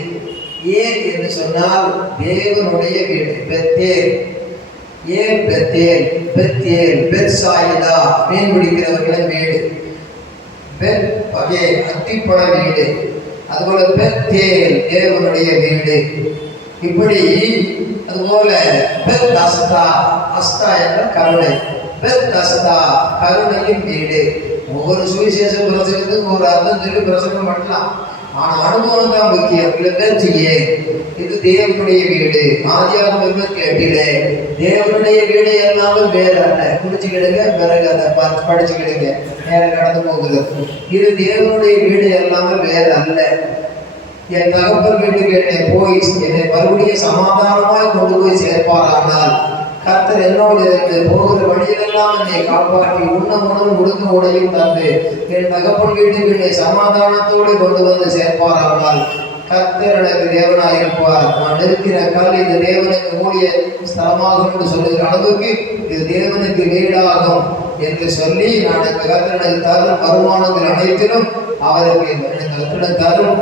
ஏன் என்று சொன்னால் தேவனுடைய வீடு. பெத்தேல், ஏன் பெத்தேல்? பெத்தேல் பெத்சாயிதா மீன் பிடிக்கிறவர்களின் வீடு. பெத் பகே அத்திப்பட வீடு. அதுபோல பெத்தேல் தேவனுடைய வீடு. இப்படி அதுபோல பெத் அஸ்தா, அஸ்தா என்ற கருணை, பெத் அஸ்தா கருணையின் வீடு. ஒவ்வொரு சுவிசேஷ பிரசங்கத்துக்கும் ஒரு அர்த்தம் சொல்லி பிரசங்கம் பண்ணலாம். ஆனால் அனுபவம் தான் முக்கியம். இது தேவனுடைய வீடு. ஆதியாகமம் 28 தேவனுடைய வீடு எல்லாமே வேறு அல்ல. குடிச்சுக்கிடுங்க, பிறகு அதை படிச்சுக்கிடுங்க, நேரம் கடந்து போகுது. இது தேவனுடைய வீடு எல்லாமே வேறு அல்ல. என் தகப்பன் வீட்டுக்கு என்னை மறுபடியும் சமாதானமாய் கொண்டு போய் சேர்ப்பாரானால் கர்த்தர் என்னோடு இருந்து போகிற வழியிலெல்லாம் என்னை காப்பாற்றி உண்ண உணவு உடுக்க உடையும் தந்து என் தகப்பன் வீட்டுக்கு என்னை சமாதானத்தோடு கொண்டு வந்து சேர்ப்பாரானால் கர்த்தர் எனக்கு தேவனாக இருப்பார். நான் இருக்கிற கல் இது தேவனுக்கு ஊழிய ஸ்தலமாகும் என்று சொல்லுகிற அளவுக்கு இது தேவனுக்கு வீடாகும் என்று சொல்லி நான் கர்த்தர் எனக்கு தரும் வருமானங்கள் அனைத்திலும் அவருக்கு எனக்கு தரும்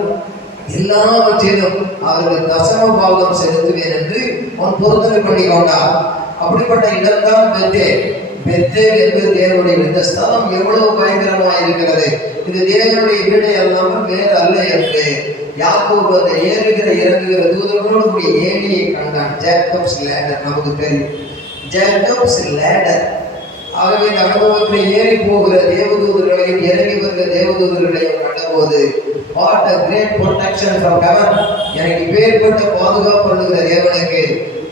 எல்லாவற்றிலும் அவர்கள் தசம பாகம் செலுத்துவேன் என்று அவன் பொருத்தனை பண்ணி கொண்டார். அப்படிப்பட்ட இடம்தான் பெத்தேல். பெத்தேல் என்பது தேவனுடைய இந்த ஸ்தலம் எவ்வளவு பயங்கரமாக இருக்கிறது. இது தேவனுடைய வீடை அல்லாமல் வேறு அல்ல என்று யாக்கோபு அந்த ஏறுகிற இறங்குகிற தூதர்களோடு கூடிய ஏணியை கண்டான். ஜேக்கப்ஸ் லேடர் நமக்கு தெரியும். Jacob's ladder. ஆகவே இந்த அனுபவத்தில் ஏறி போகிற தேவதூதர்களையும் இறங்கி வருகிற தேவதூதர்களையும் கண்டபோது what a great protection from heaven. எனக்கு பேர்பட்ட பாதுகாப்பு பண்ணுகிற தேவனுக்கு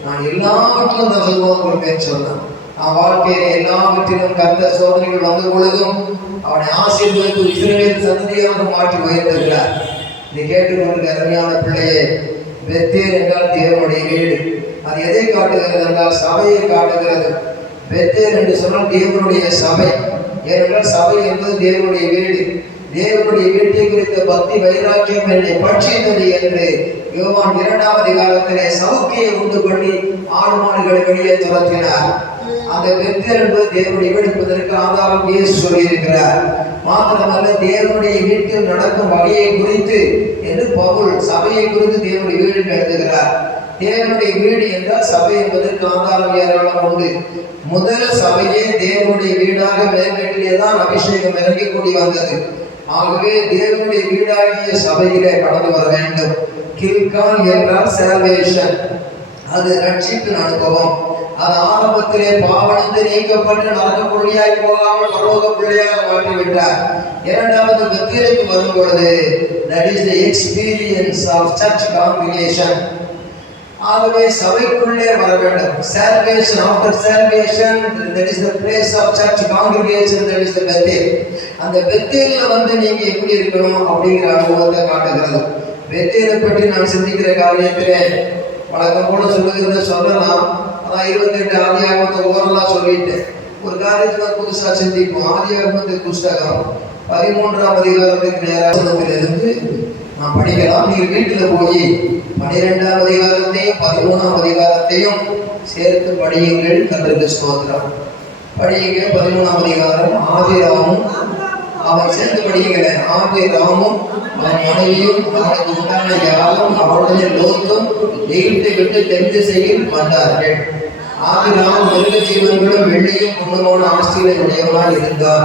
நான் எல்லாவற்றிலும் நான் சொல்லுவோம் கொடுப்பேன்னு சொன்னான். அவன் வாழ்க்கையில எல்லாவற்றிலும் கர்த்தர் சோதனைகள் வந்த பொழுதும் அவனை ஆசீர்வதித்து இஸ்ரவேல் சந்ததியாக மாற்றி உயர்த்துகிறார். இதை கேட்டுக்கொண்டு அருமையான பிள்ளையே, பெத்தேல் என்றால் தேவனுடைய வீடு. அது எதை காட்டுகிறது என்றால் சபையை காட்டுகிறது. பெத்தேல் என்று சொன்னால் தேவனுடைய சபை. ஏனென்றால் சபை என்பது தேவனுடைய வீடு. தேவனுடைய வீட்டை குறித்த பக்தி வைராக்கியம் என்னை பட்சித்தது என்று யோவான் 2ஆம் அதிகாரத்திலே சவுக்கையை உண்டு பண்ணி ஆடு மாடுகளை வெளியே துரத்தினார். அந்த பெத்தேல் என்பது தேவனுடைய வீடு என்பதற்கு ஆதாரம் இயேசு சொல்லியிருக்கிறார். மாத்திரமல்ல, தேவனுடைய வீட்டில் நடக்கும் வகையை குறித்து என்று பவுல் சபையை குறித்து தேவனுடைய வீடு எழுதுகிறார். தேவனுடைய வீடு என்றால் சபை என்பதற்கு ஆதாரம் ஏராளம் உண்டு. முதல் சபையே தேவனுடைய வீடாக மேல்மேட்டிலே தான் அபிஷேகம் இறங்கி கூடி வந்தது. ஆகவே தேவனுடைய வீடாகிய சபையிலே கடந்து வர வேண்டும். கில்கால் என்றால் சால்வேஷன், அது ரட்சிப்பின் அனுபவம். அது ஆரம்பத்திலே பாவனத்தை நீக்கப்பட்டு நரக புள்ளியாய் போகாமல் பரலோக புள்ளியாக மாற்றிவிட்டார். இரண்டாவது பெத்தேலுக்கு வரும் பொழுது that is the experience of church congregation. ஆகவே சபைக்குள்ளே வர வேண்டும். salvation, after salvation, that is the place of church congregation, that is the Bethel. அந்த பெத்தேல்ல வந்து நீங்க எப்படி இருக்கணும் அப்படிங்கிற அனுபவத்தை காட்டுகிறது. பெத்தேலை பற்றி நான் சிந்திக்கிற காரியத்திலே வழக்கம் போல சொல்லுகிறத சொல்லலாம். அதான் 28 ஆதியாகமத்தை ஓரலாம் சொல்லிட்டு ஒரு காரியத்துல புதுசா சிந்திப்போம். ஆதியாகமத்தை புஸ்தகம் 13ஆம் அதிகாரத்துக்கு நேரத்திலிருந்து நான் படிக்கலாம். நீங்க வீட்டுல போய் 12ஆம் அதிகாரத்தையும் 13ஆம் அதிகாரத்தையும் சேர்த்து படியுங்கள். கர்த்தருக்கு ஸ்தோத்திரம். படியுங்க. 13ஆம் அதிகாரம் ஆதிராமும் அவன் சேர்ந்து படியுங்கள. ஆதிராமும் அவன் மனைவியும் அவனுக்கு உண்டான யாரும் அவனுடைய லோத்தும் எகிப்தை விட்டு தென் திசையில் வந்தார்கள். ஆதிராம் மிருக ஜீவன்களும் வெள்ளியும் பொண்ணுமான ஆஸ்திகளை உடையவனாய் இருந்தான்.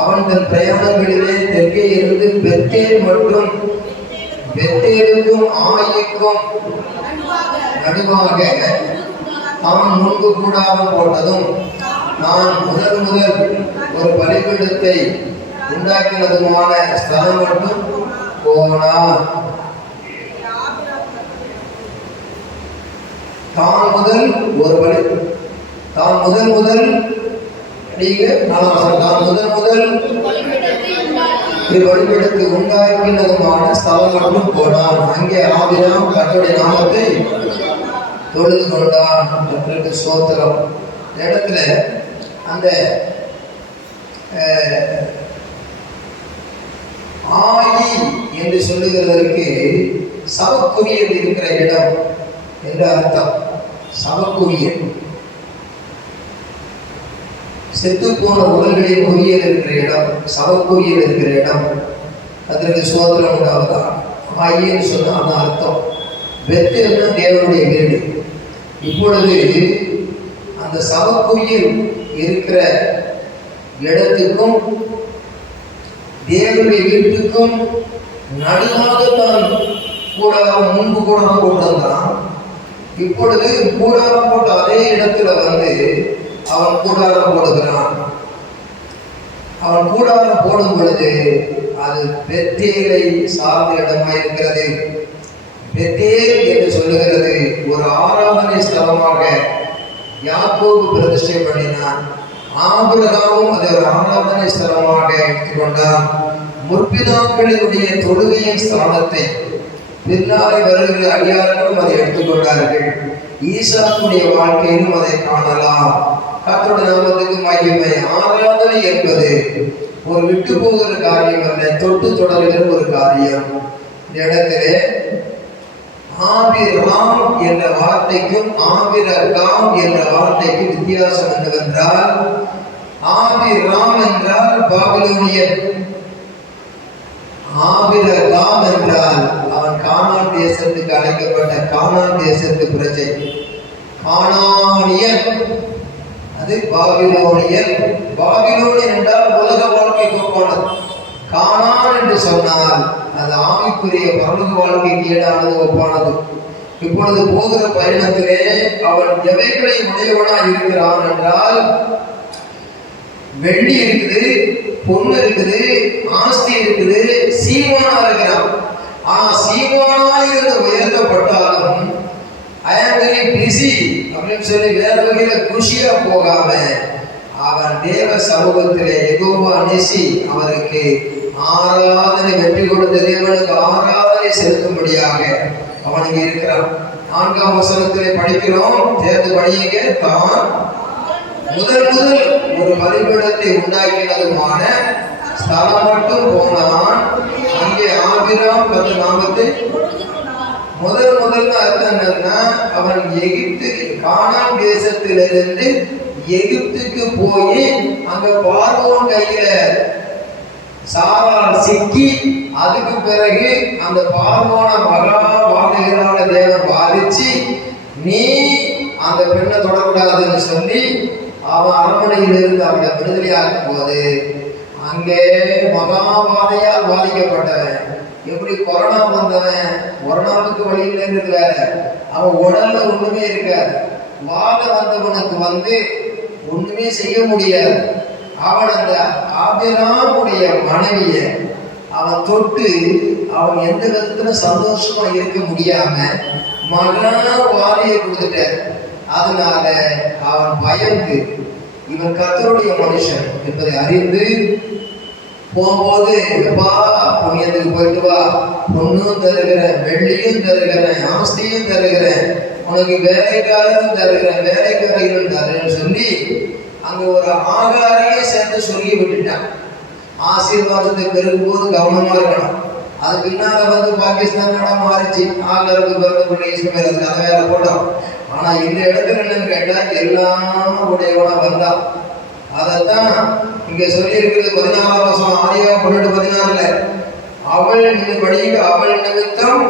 அவன் தன் பிரயாணங்களிலே தெற்கே இருந்து பெத்தேல் மற்றும் பெத்தேலுக்கும் ஆயிக்கும் நடுவாக தான் முன்பு கூடாரம் போட்டதும் நான் முதல் ஒரு பலிபீடத்தை உண்டாக்கினதுமான ஸ்தலம் மட்டும் போனான். தான் முதல் வழிபடுத்தி உண்டாக்கினதுமான ஸ்தலம் மட்டும் போனான். அங்கே ஆபிராம் கர்த்தருடைய நாமத்தை தொழுது கொண்டான். கர்த்தருக்கு ஸ்தோத்திரம். இடத்துல அந்த ஆயி என்று சொல்லுகிறதற்கு சவக்குரியல் இருக்கிற இடம் என்று அர்த்தம். சவக்குரியல் செத்து போன உடல்களின் குறியல் இருக்கிற இடம், சவக்குரியல் இருக்கிற இடம். அதற்கு சோதனம் உண்டாவதான். ஆயின்னு சொன்னா அந்த அர்த்தம். பெத்தேல்னா தேவனுடைய வீடு. இப்பொழுது அந்த சவக்குரியல் இருக்கிற இடத்துக்கும் தேவனுடைய வீட்டுக்கும் நடுவாக தான் கூடாரம், முன்பு கூடாரம் போட்டிருந்தான். இப்பொழுது கூடாரம் போட்ட அதே இடத்துல வந்து அவன் கூடாரம் போடுகிறான். அவன் கூடாரம் போடும் பொழுது அது பெத்தேலை சார்ந்த இடமாய் இருக்கிறது. பெத்தேல் என்று சொல்லுகிறது ஒரு ஆராதனை ஸ்தலமாக யாக்கோபு பிரதிஷ்டை பண்ணினான். ஆபிரகாமும் அதை ஒரு ஆராதனை ஸ்தலமாக எடுத்துக்கொண்டான். முற்பிதாக்களினுடைய தொழுகையின் ஸ்தானத்தை பின்னாலே வருகிற அடியார்களும் அதை எடுத்துக்கொண்டார்கள். ஈசாக்குடைய வாழ்க்கையிலும் அதை காணலாம். கர்த்தருடைய நாமத்துக்கு மகிமை. ஆராதனை என்பது ஒரு விட்டு போகிற காரியம் அல்ல, தொட்டு தொடர்கிற ஒரு காரியம். இந்த இடத்திலே ஆபிராம் என்ற வார்த்தைக்கும் ஆபிரகாம் என்ற வார்த்தைக்கும் வித்தியாசம் என்னவென்றால், ஆபிராம் என்றால் பாபிலோனியன், ஆபிரகாம் என்றால் அவன் கானான் தேசத்துக்கு அழைக்கப்பட்ட கானான் தேசத்து பிரஜை. கானானியன் அது பாபிலோனியன். பாபிலோனியன் என்றால் உலக வாழ்க்கைக்கு ஒப்பானது. கானான் என்று சொன்னால் அது ஆவிக்குரிய பரலோக வாழ்க்கைக்கு ஈடானது, ஒப்பானது. இப்பொழுது போகிற பயணத்திலே அவன் எவைகளை உடையவனா இருக்கிறான் என்றால், வெள்ளி இருக்குது, பொண்ணு இருக்குது, ஆஸ்தி இருக்குது, சீமானா இருக்கிறான். சீமானா இருந்து உயர்த்தப்பட்டாலும் ஐ ஆம் வெரி பிஸி அப்படின்னு சொல்லி வேற வகையில குஷியா போகாம அவன் தேவ சமூகத்திலே யெகோவா நேசி அவருக்கு ஆராதனை, வெற்றி கொடுத்த தேவனுக்கு ஆராதனை செலுத்தும்படியாக அவனுக்கு இருக்கிறான். 4ஆம் வசனத்திலே படிக்கிறோம், சேர்ந்து படியுங்க. தான் முதல் ஒரு பலிபீடத்தை உண்டாக்கினதுமான ஸ்தலம் மட்டும் போனான். அங்கே ஆபிராம் கர்த்தர் நாமத்தை முதல்ல அர்த்தம் என்னன்னா, அவன் எகிப்து கானான் தேசத்திலிருந்து எகிப்துக்கு போய் அங்க பார்வோன் கையில சாரால் சிக்கி, அதுக்கு பிறகு அந்த பார்வோன மகா வாதைகளான தேவன் பாதிச்சு, நீ அந்த பெண்ணை தொடக்கூடாதுன்னு சொல்லி அவன் அரண்மனையில் இருந்து அவளை விடுதலையாக்கும் போது அங்கே மகாவாதையால் பாதிக்கப்பட்டவன், எப்படி கொரோனா வந்தவன், கொரோனாவுக்கு வழியில் வேற, அவன் உடல்ல ஒண்ணுமே இருக்காது. வாத வந்தவனுக்கு ஒண்ணுமே செய்ய முடியாது. அவன் அந்த ஆபிராமுடைய மனைவிய அவன் தொட்டு அவன் எந்த விதத்துல சந்தோஷமா இருக்க முடியாம மகா வாதையை கொடுத்துட்ட. அதனால அவன் பயந்து இவன் கர்த்தருடைய மனுஷன் என்பதை அறிந்து போகும்போது, எப்பா புண்ணியத்துக்கு போயிட்டு வா, பொண்ணும் தருகிறேன், வெள்ளியும் தருகிறேன், ஆஸ்தியும் தருகிறேன், உனக்கு வேலைக்காரரும் தருகிறேன், வேலைக்காரர்களும் தருகிறேன்னு சொல்லி அங்க ஒரு ஆகாரையே சேர்த்து சொல்லி விட்டுட்டான். ஆசீர்வாதத்தை பெருகும்போது கவனமா இருக்கணும். அது பின்னால பாகிஸ்தான் நாடா மாறிச்சு. ஆகாருக்கு பிறந்த இஸ்மாயில் அதை வேற போட்டோம். ஆனா இந்த இடத்துல என்னன்னு கேட்டா எல்லாம் உடையவனா வந்தான். அதைத்தான் இங்க சொல்லி இருக்கிறது 14ஆம் வசனம், ஆதியா 12:16. அவள் படிக்க அவள் நிமித்தம்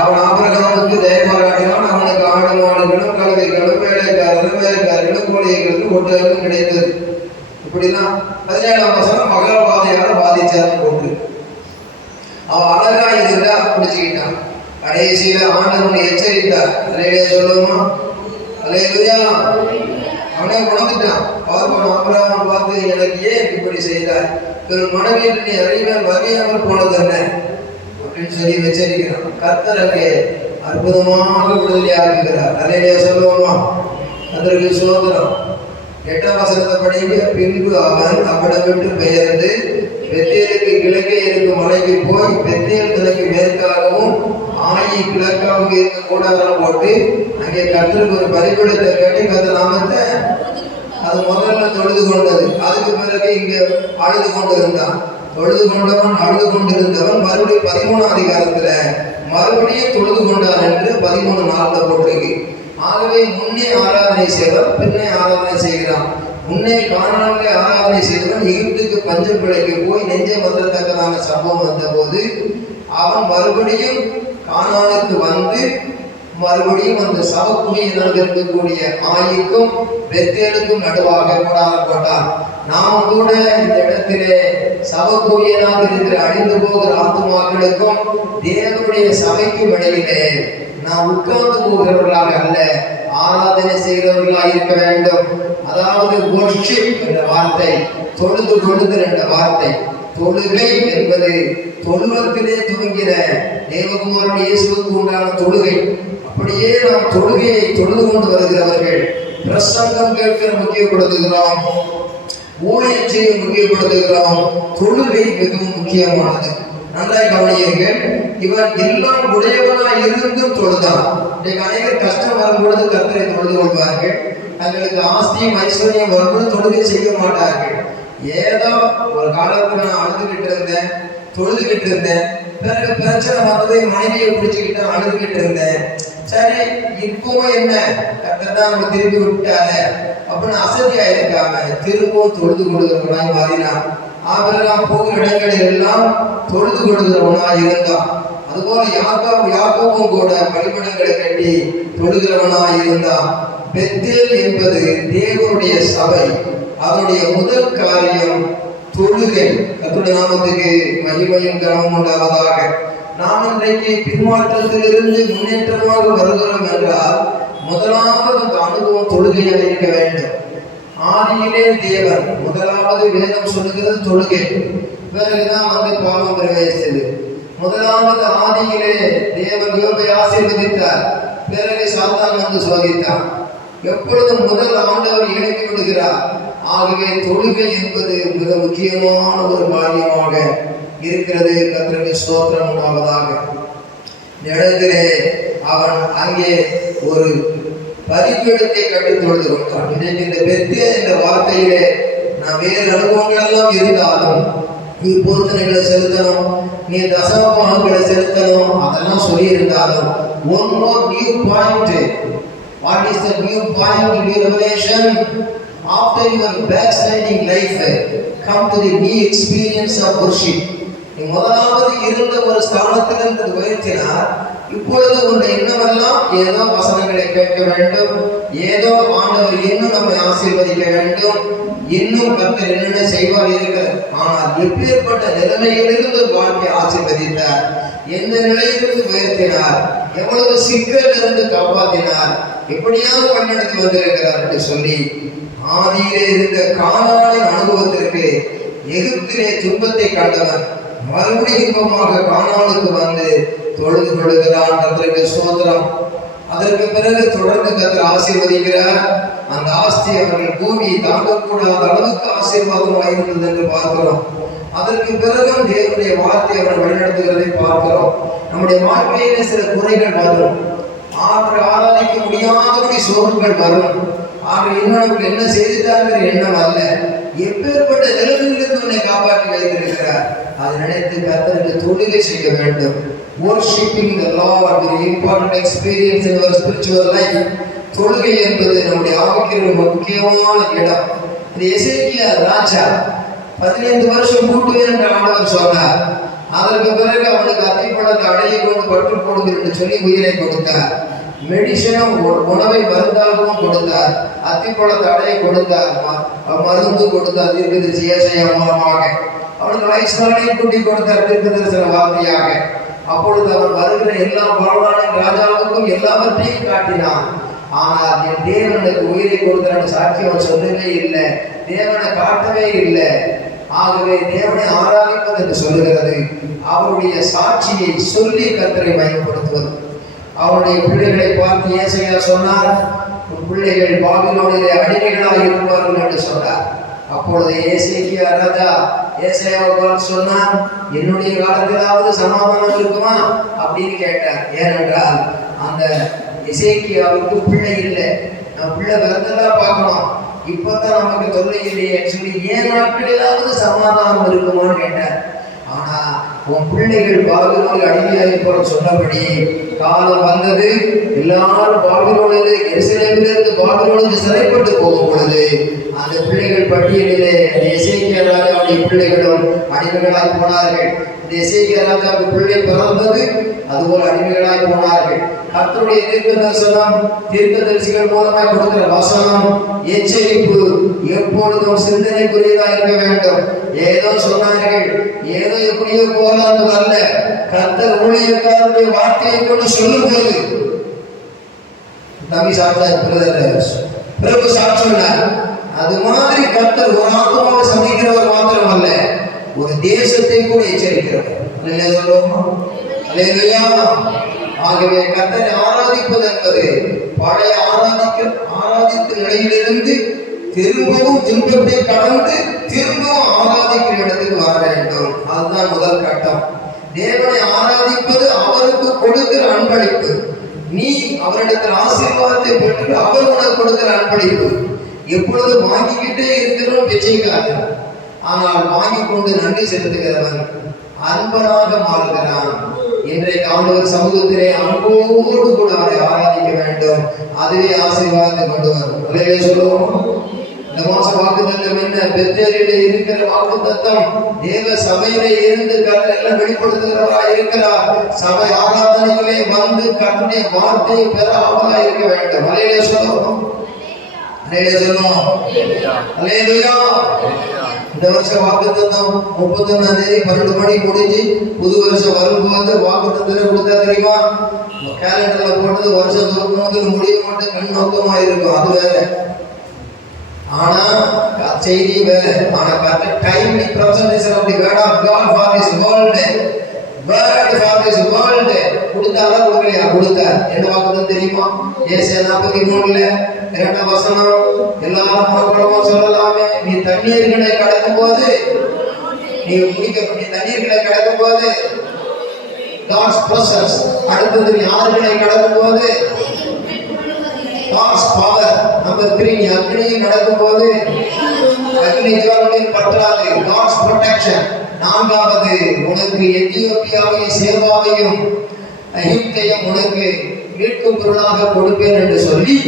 அவன் ஆபிரகாமுக்கு தயபாராட்டினான். அவனுக்கு ஆடு மாடுகளும் கழுதைகளும் வேலைக்காரர்களும் கோழிகளும் ஒட்டகளும் கிடைத்தது. இப்படிலாம் 17ஆம் வசனம் மகாபாதையால பாதிச்சாருன்னு போட்டு அவன் அழகா இருந்தா பிடிச்சுக்கிட்டான். கடைசியில ஆண்டவனை எச்சரித்தார். அலையிலே சொல்லுவோமா, அலையிலுயா, அவனே உணர்ந்துட்டான். ஆபிரகாம் பார்த்து, எனக்கு ஏன் இப்படி செய்தார், ஒரு மனைவியில் நீ அறிவியல் வகையாமல் போனது என்ன அப்படின்னு சொல்லி எச்சரிக்கிறான். கர்த்தர் அங்கே அற்புதமாக விடுதலையாக்குகிறார். அலையிலே சொல்லுவோமா, அதற்கு சோதனம். 8ஆம் வசனத்தை படிக்க, பின்பு அவன் அவனை விட்டு பெயர்ந்து பெத்தேலுக்கு கிழக்கே இருக்கும் மலைக்கு போய், பெத்தேல் தனக்கு மேற்காகவும் ஆயி கிழக்காக இருக்க கூடாரம் போட்டு அங்கே கர்த்தருக்கு ஒரு பலிபீடத்தை கட்டி கர்த்தர் நாமத்தை அது முதல்ல தொழுது கொண்டது. அதுக்கு பிறகு இங்க அழுது கொண்டிருந்தான். தொழுது கொண்டவன் அழுது கொண்டிருந்தவன் மறுபடியும் 13ஆம் அதிகாரத்துல மறுபடியும் தொழுது கொண்டான் என்று 13:4 போட்டிருக்கு. ஆகவே முன்னே ஆராதனை செய்வன் பின்னே ஆராதனை செய்கிறான். முன்னே கானானிலே ஆராதனை செய்தவன் எகிப்துக்கு பஞ்சம் பிழைக்க போய் நெஞ்சை மறக்கத்தக்கதான சம்பவம் வந்த போது அவன் மறுபடியும் கானானுக்கு மறுபடியும் அந்த சவக்குடியினால் இருக்கக்கூடிய ஆயிக்கும் பெத்தேலுக்கும் நடுவாக கூடாரம் போட்டான். நாம் கூட இந்த இடத்திலே சவக்குடியினால் இருக்கிற அழிந்து போகிற ஆத்துமாக்களுக்கும் தேவனுடைய சபைக்கும் இடையிலே நாம் உட்கார்ந்து போகிறவர்களாக அல்ல, ஆராதனை செய்கிறவர்களாக இருக்க வேண்டும். அதாவது வொர்ஷிப் என்ற வார்த்தை, தொழுது என்ற வார்த்தை, தொழுகை என்பது தொழுவத்திலே துவங்கிற தேவகுமாரன் இயேசுவுக்கு உண்டான தொழுகை. அப்படியே நாம் தொழுகையை தொழுது கொண்டு வருகிறவர்கள். பிரசங்கம் கேட்கிற முக்கியப்படுத்துகிறோம், ஊழியம் செய்ய முக்கியப்படுத்துகிறோம். தொழுகை மிகவும் முக்கியமானது. நன்றாய் கவனியுங்கள். இவன் எல்லாம் உடையவனாய் இருந்தும் தொழுதான். இன்றைக்கு அநேகர் கஷ்டம் வரும்பொழுது கர்த்தரை தொழுது கொள்வார்கள். தங்களுக்கு ஆஸ்தியும் ஐஸ்வர்யம் வரும்போது தொழுகை செய்ய மாட்டார்கள். ஏதோ ஒரு காலத்துல நான் அழுதுகிட்டு இருந்தேன், தொழுதுகிட்டு இருந்தேன், பிறகு பிரச்சனை வந்ததை மனைவியை பிடிச்சுக்கிட்டு அழுதுகிட்டு இருந்தேன். சரி, இப்பவும் என்ன கர்த்தர் தான் நம்ம திருப்பி விட்டால அப்படின்னு அசதியா இருக்காம திரும்பவும் தொழுது கொடுக்கிறவனாய் மாறினான். ஆபிரகாம் போகிற இடங்களில் எல்லாம் தொழுது கொடுக்கிறவனாய் இருந்தான். அதுபோல யாக்கோபும் கூட பலிபீடங்களை கட்டி தொழுகிறவனாய் இருந்தான். பெத்தேல் என்பது தேவனுடைய சபை. அதனுடைய முதல் காரியம் தொழுகை. கர்த்தருடைய நாமத்துக்கு மகிமையும் கனமும் உண்டாவதாக. நாம் இன்றைக்கு பின்மாற்றத்திலிருந்து முன்னேற்றமாக வருகிறோம் என்றால் முதலாவது அந்த அனுபவம் தொழுகையாக இருக்க வேண்டும். ஆதியிலே தேவன், முதலாவது வேதம் சொல்லுகிறது தொழுகை. பிறகுதான் பாவம் பிரவேசித்தது. முதலாவது ஆதியிலே தேவன் யோபை ஆசீர்வதித்தார். பிறகு சாத்தான் சோதித்தான். எப்பொழுதும் முதல் ஆண்டவர் இணைத்து விடுகிறார். ஆகவே தொழுகை என்பது மிக முக்கியமான ஒரு காரியமாக இருக்கிறது. கர்த்தருக்கு ஸ்தோத்திரம் உண்டாவதாக. இடத்திலே அவன் அங்கே ஒரு பலிபீடத்தை கட்டி தொழுது கொண்டான். இன்றைக்கு இந்த பெத்தே என்ற வார்த்தையிலே நான் வேறு அனுபவங்கள் எல்லாம் இருந்தாலும், நீ பொருத்தனைகளை செலுத்தணும், நீ தசமபாகங்களை செலுத்தணும், அதெல்லாம் சொல்லி இருந்தாலும் one more new point. What is the new point in your revelation? After your backsliding life, come to the new experience of worship. நீ முதலாவது இருந்த ஒரு ஸ்தானத்திலிருந்து உயர்த்தினார். இப்பொழுது உன்னை இன்னமெல்லாம் ஏதோ வசனங்களை கேட்க வேண்டும், ஏதோ ஆண்டவர் இன்னும் நம்மை ஆசீர்வதிக்க வேண்டும், இன்னும் கர்த்தர் என்னென்ன செய்வார் இருக்கிறார். ஆனால் எப்பேற்பட்ட நிலைமையிலிருந்து வாழ்க்கை ஆசீர்வதித்தார், எந்த நிலையிலிருந்து உயர்த்தினார், எவ்வளவு சிக்கல் இருந்து காப்பாற்றினார், எப்படியாவது வழிநடத்தி வந்திருக்கிறார் என்று சொல்லி ஆதியிலே இருந்த கானானின் அனுபவத்திற்கு எகிப்திலே துன்பத்தை கண்டவன் மறுபடியும் இன்பமாக கானானுக்கு வந்து தொழுது கொள்கிறான். கர்த்தருக்கு ஸ்தோத்திரம். அதற்கு பிறகு தொடர்ந்து கர்த்தர் ஆசீர்வதிக்கிறார். அந்த ஆஸ்தி அவர்கள் பூமியை தாங்கக்கூடாத அளவுக்கு ஆசீர்வாதமாக இருந்தது என்று பார்க்கிறோம். அதற்கு பிறகும் தேவனுடைய வார்த்தை அவரை வழிநடத்துகிறதை பார்க்கிறோம். நம்முடைய வாழ்க்கையில சில குறைகள் வரும், ஆராதிக்க முடியாதபடி சோர்வுகள் வரும். ஆக இன்னும் நமக்கு என்ன செய்துட்டாங்கிற எண்ணம் அல்ல, எப்பேற்பட்ட நிலைமையிலிருந்து உன்னை காப்பாற்றி வைத்திருக்கிறார். அதை நினைத்து கர்த்தருக்கு தொழுகை செய்ய வேண்டும். Worshiping the Lord, very important experience in our spiritual life. தொழுகை என்பது நம்முடைய ஆவிக்குரிய முக்கியமான இடம். இந்த எசேக்கியா ராஜா 15 வருஷம் கூட்டுவேன் என்று ஆண்டவர் சொன்னார். அதற்கு பிறகு அவனுக்கு அத்திப்பழத்தை அடையை கொண்டு பற்று போடுங்கள் என்று சொல்லி உயிரை கொடுத்தார். மெடிசனும் உணவை மருந்தாகவும் கொடுத்தார், அத்திப்பழத்தை அடைய கொடுத்தார், மருந்து கொடுத்தார் தீர்க்கதரிசி ஏசாயா மூலமாக. அவனுக்கு வயசானையும் கூட்டி கொடுத்தார் தீர்க்கதரிசன வார்த்தையாக. அப்பொழுது அவன் வருகிற எல்லா வாழ்வானின் ராஜாவுக்கும் எல்லாவற்றையும் காட்டினான். ஆனால் என் தேவனுக்கு உயிரை கொடுத்தார் சாட்சி அவன் சொல்லவே இல்லை, தேவனை காட்டவே இல்லை. ஆகவே தேவனை ஆராதிப்பது என்று சொல்லுகிறது அவருடைய சாட்சியை சொல்லி கர்த்தரை பயன்படுத்துவது. அவருடைய பிள்ளைகளை பார்த்து ஏசாயா சொன்னார், பிள்ளைகள் பாபிலோனிலே அடிமைகளாக இருப்பார்கள் என்று சொன்னார். அப்பொழுது எசேக்கியா ராஜா ஏசாயாவை பார்த்து சொன்னார், என்னுடைய காலத்திலாவது சமாதானம் இருக்குமா அப்படின்னு கேட்டார். ஏனென்றால் அந்த எசேக்கியாவுக்கு பிள்ளை இல்லை, நம்ம பிள்ளை பிறந்தெல்லாம் பார்க்கணும், இப்பதான் நமக்கு தொல்லை இல்லையே சொல்லி ஏன் நாட்களிலாவது சமாதானம் இருக்குமான்னு கேட்டார். ஆனா உன் பிள்ளைகள் பாபிலோனில் அடிமையாக போற சொன்னபடி காலம் வந்தது. எல்லாரும் பாபிலோனிலே எருசலேமிலிருந்து பாபிலோனுக்கு சிறைப்பட்டு போகும் பொழுது அந்த பிள்ளைகள் பட்டியலிலே எசேக்கியா ராஜாவுடைய பிள்ளைகளும் அடிமைகளாய் போனார்கள். இந்த எசேக்கியா ராஜாவுக்கு பிள்ளை பிறந்தது, அதுபோல் அடிமைகளாய் போனார்கள். கர்த்தருடைய தீர்க்கதரிசிகள் மூலமாய் கொடுக்கிற வசனம், எச்சரிப்பு எப்பொழுதும் சிந்தனைக்குரியதாக இருக்க வேண்டும். ஏதோ சொன்னார்கள், ஏதோ எப்படியோ போலாது அல்ல. கர்த்தர் ஊழியக்காரருடைய வார்த்தையை கொண்டு சொல்லும் போது தம்பி சாப்பிட்டார், பிரபு சாப்பிட்டார். அது மாதிரி கர்த்தர் ஒரு ஆத்மாவை சந்திக்கிறவர் மாத்திரம் அல்ல, ஒரு தேசத்தை கூட எச்சரிக்கிறவர். சொல்லுவோமா? ஆகவே கர்த்தரை ஆராதிப்பது என்பது பழைய ஆராதித்த நிலையிலிருந்து திரும்பவும் துன்பத்தை கடந்து திரும்பவும் ஆராதிக்கிற இடத்துக்கு வர வேண்டும். அதுதான் முதல் கட்டம். தேவனை ஆராதிப்பது அவருக்கு கொடுக்கிற அன்பளிப்பு. நீ அவரிடத்தில் ஆசீர்வாதத்தை பெற்று அவர் உனக்கு கொடுக்கிற அன்பளிப்பு. எப்பொழுது வாங்கிக்கிட்டே இருக்கிறோம் பிச்சைக்காரன், ஆனால் வாங்கி கொண்டு நன்றி செலுத்துகிறவன் அன்பனாக மாறுகிறான். இன்றைக்கு ஆண்டவர் சமூகத்திலே அன்போடு கூட அவரை ஆராதிக்க வேண்டும். அதுவே ஆசீர்வாதத்தை கொண்டு வரும். அல்லேலூயா சொல்லுவோம். இந்த மாச வாக்குத்தத்தம் என்ன? பெத்தேலிலே இருக்கிற வாக்குத்தத்தம் தேவ சபையிலே இருந்து கர்த்தரை வெளிப்படுத்துகிறவராய் இருக்கிறார். சபை ஆராதனைகளே வந்து கர்த்தருடைய வார்த்தையை பெற ஆவலாய் இருக்க வேண்டும். அல்லேலூயா சொல்லுவோம். அல்லேலூயா சொல்லுவோம். அல்லேலூயா. இந்த வருஷம் வாக்குத்தத்தம் 31ஆம் தேதி 12 மணி முடிஞ்சு புது வருஷம் வரும்போது வாக்குத்தத்தம் கொடுத்தா தெரியுமா? கேலண்டர்ல போட்டது வருஷம் துவக்கம் முடிய மட்டும் கண் நோக்கமா இருக்கும். அது வேற. ஆனா செய்தி வேற. ஆனா correct timely presentation of the word of God for this world, word for this world கொடுத்தாரா கொடுக்கலையா? கொடுத்தார். என்ன வாக்குத்தத்தம் தெரியுமா? ஏசாயா 43ல 2ஆம் வசனம். எல்லாரும் மக்களுமா சொல்லலாமே, நீ தண்ணீர்களை கடக்கும் போது, நீ தண்ணீர்களை கடக்கும் போது God's presence. அடுத்தது நீ ஆறுகளை கடக்கும் போது God's power. நம்பர் 3, நீ அக்னியை கடக்கும் போது அக்னி ஜுவாலையில் பற்றாது. God's protection. 4வது, உனக்கு எத்தியோப்பியாவையும் சேபாவையும் எகிப்தையும் உனக்கு மீட்கும் பொருளாக கொடுப்பேன் என்று சொல்லி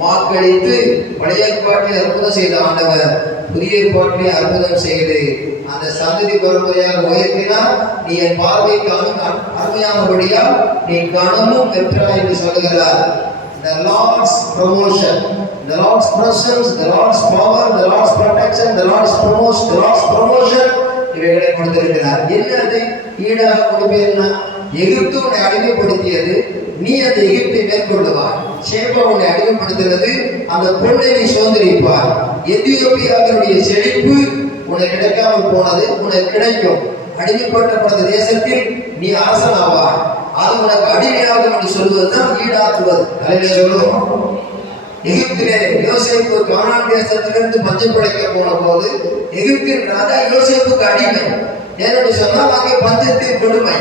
வாக்களித்து பழைய ஏற்பாட்டிலே அற்புதம் செய்த ஆண்டவர் புதிய ஏற்பாட்டிலே அற்புதம் செய்து அந்த சந்ததி பரம்பரையாக உயர்த்தினார். நீ என் பார்வைக்கு அருமையானபடியா நீ கனமும் பெற்றாய் என்று சொல்லுகிறார். The Lord's promotion, the Lord's presence, the Lord's power, the Lord's protection, the Lord's promotion இவைகளை கொடுத்திருக்கிறார். என்னது ஈடாக கொடுப்பேன்னா, எகிப்து உன்னை அடிமைப்படுத்தியது, நீ அந்த எகிப்தை மேற்கொள்ளுவாய். சேபா உன்னை அடிமைப்படுத்துகிறது, அந்த பொண்ணை நீ சுதந்திரிப்பாய். எத்தியோப்பியாவினுடைய செழிப்பு உனக்கு கிடைக்காமல் போனது உனக்கு கிடைக்கும். அடிமைப்பட்ட தேசத்தில் நீ அரசனாவாய். அது உனக்கு அடிமையாகும் என்று சொல்வதுதான் ஈடாக்குவது. தலையில சொல்லுவோம். எகிப்திலே யோசேப்பு கானான் தேசத்திலிருந்து பஞ்சம் பிழைக்க போன போது எகிப்தின் ராஜா யோசேப்புக்கு அடிமை. ஏன்னு சொன்னால் அங்கே பஞ்சத்தின் கொடுமை.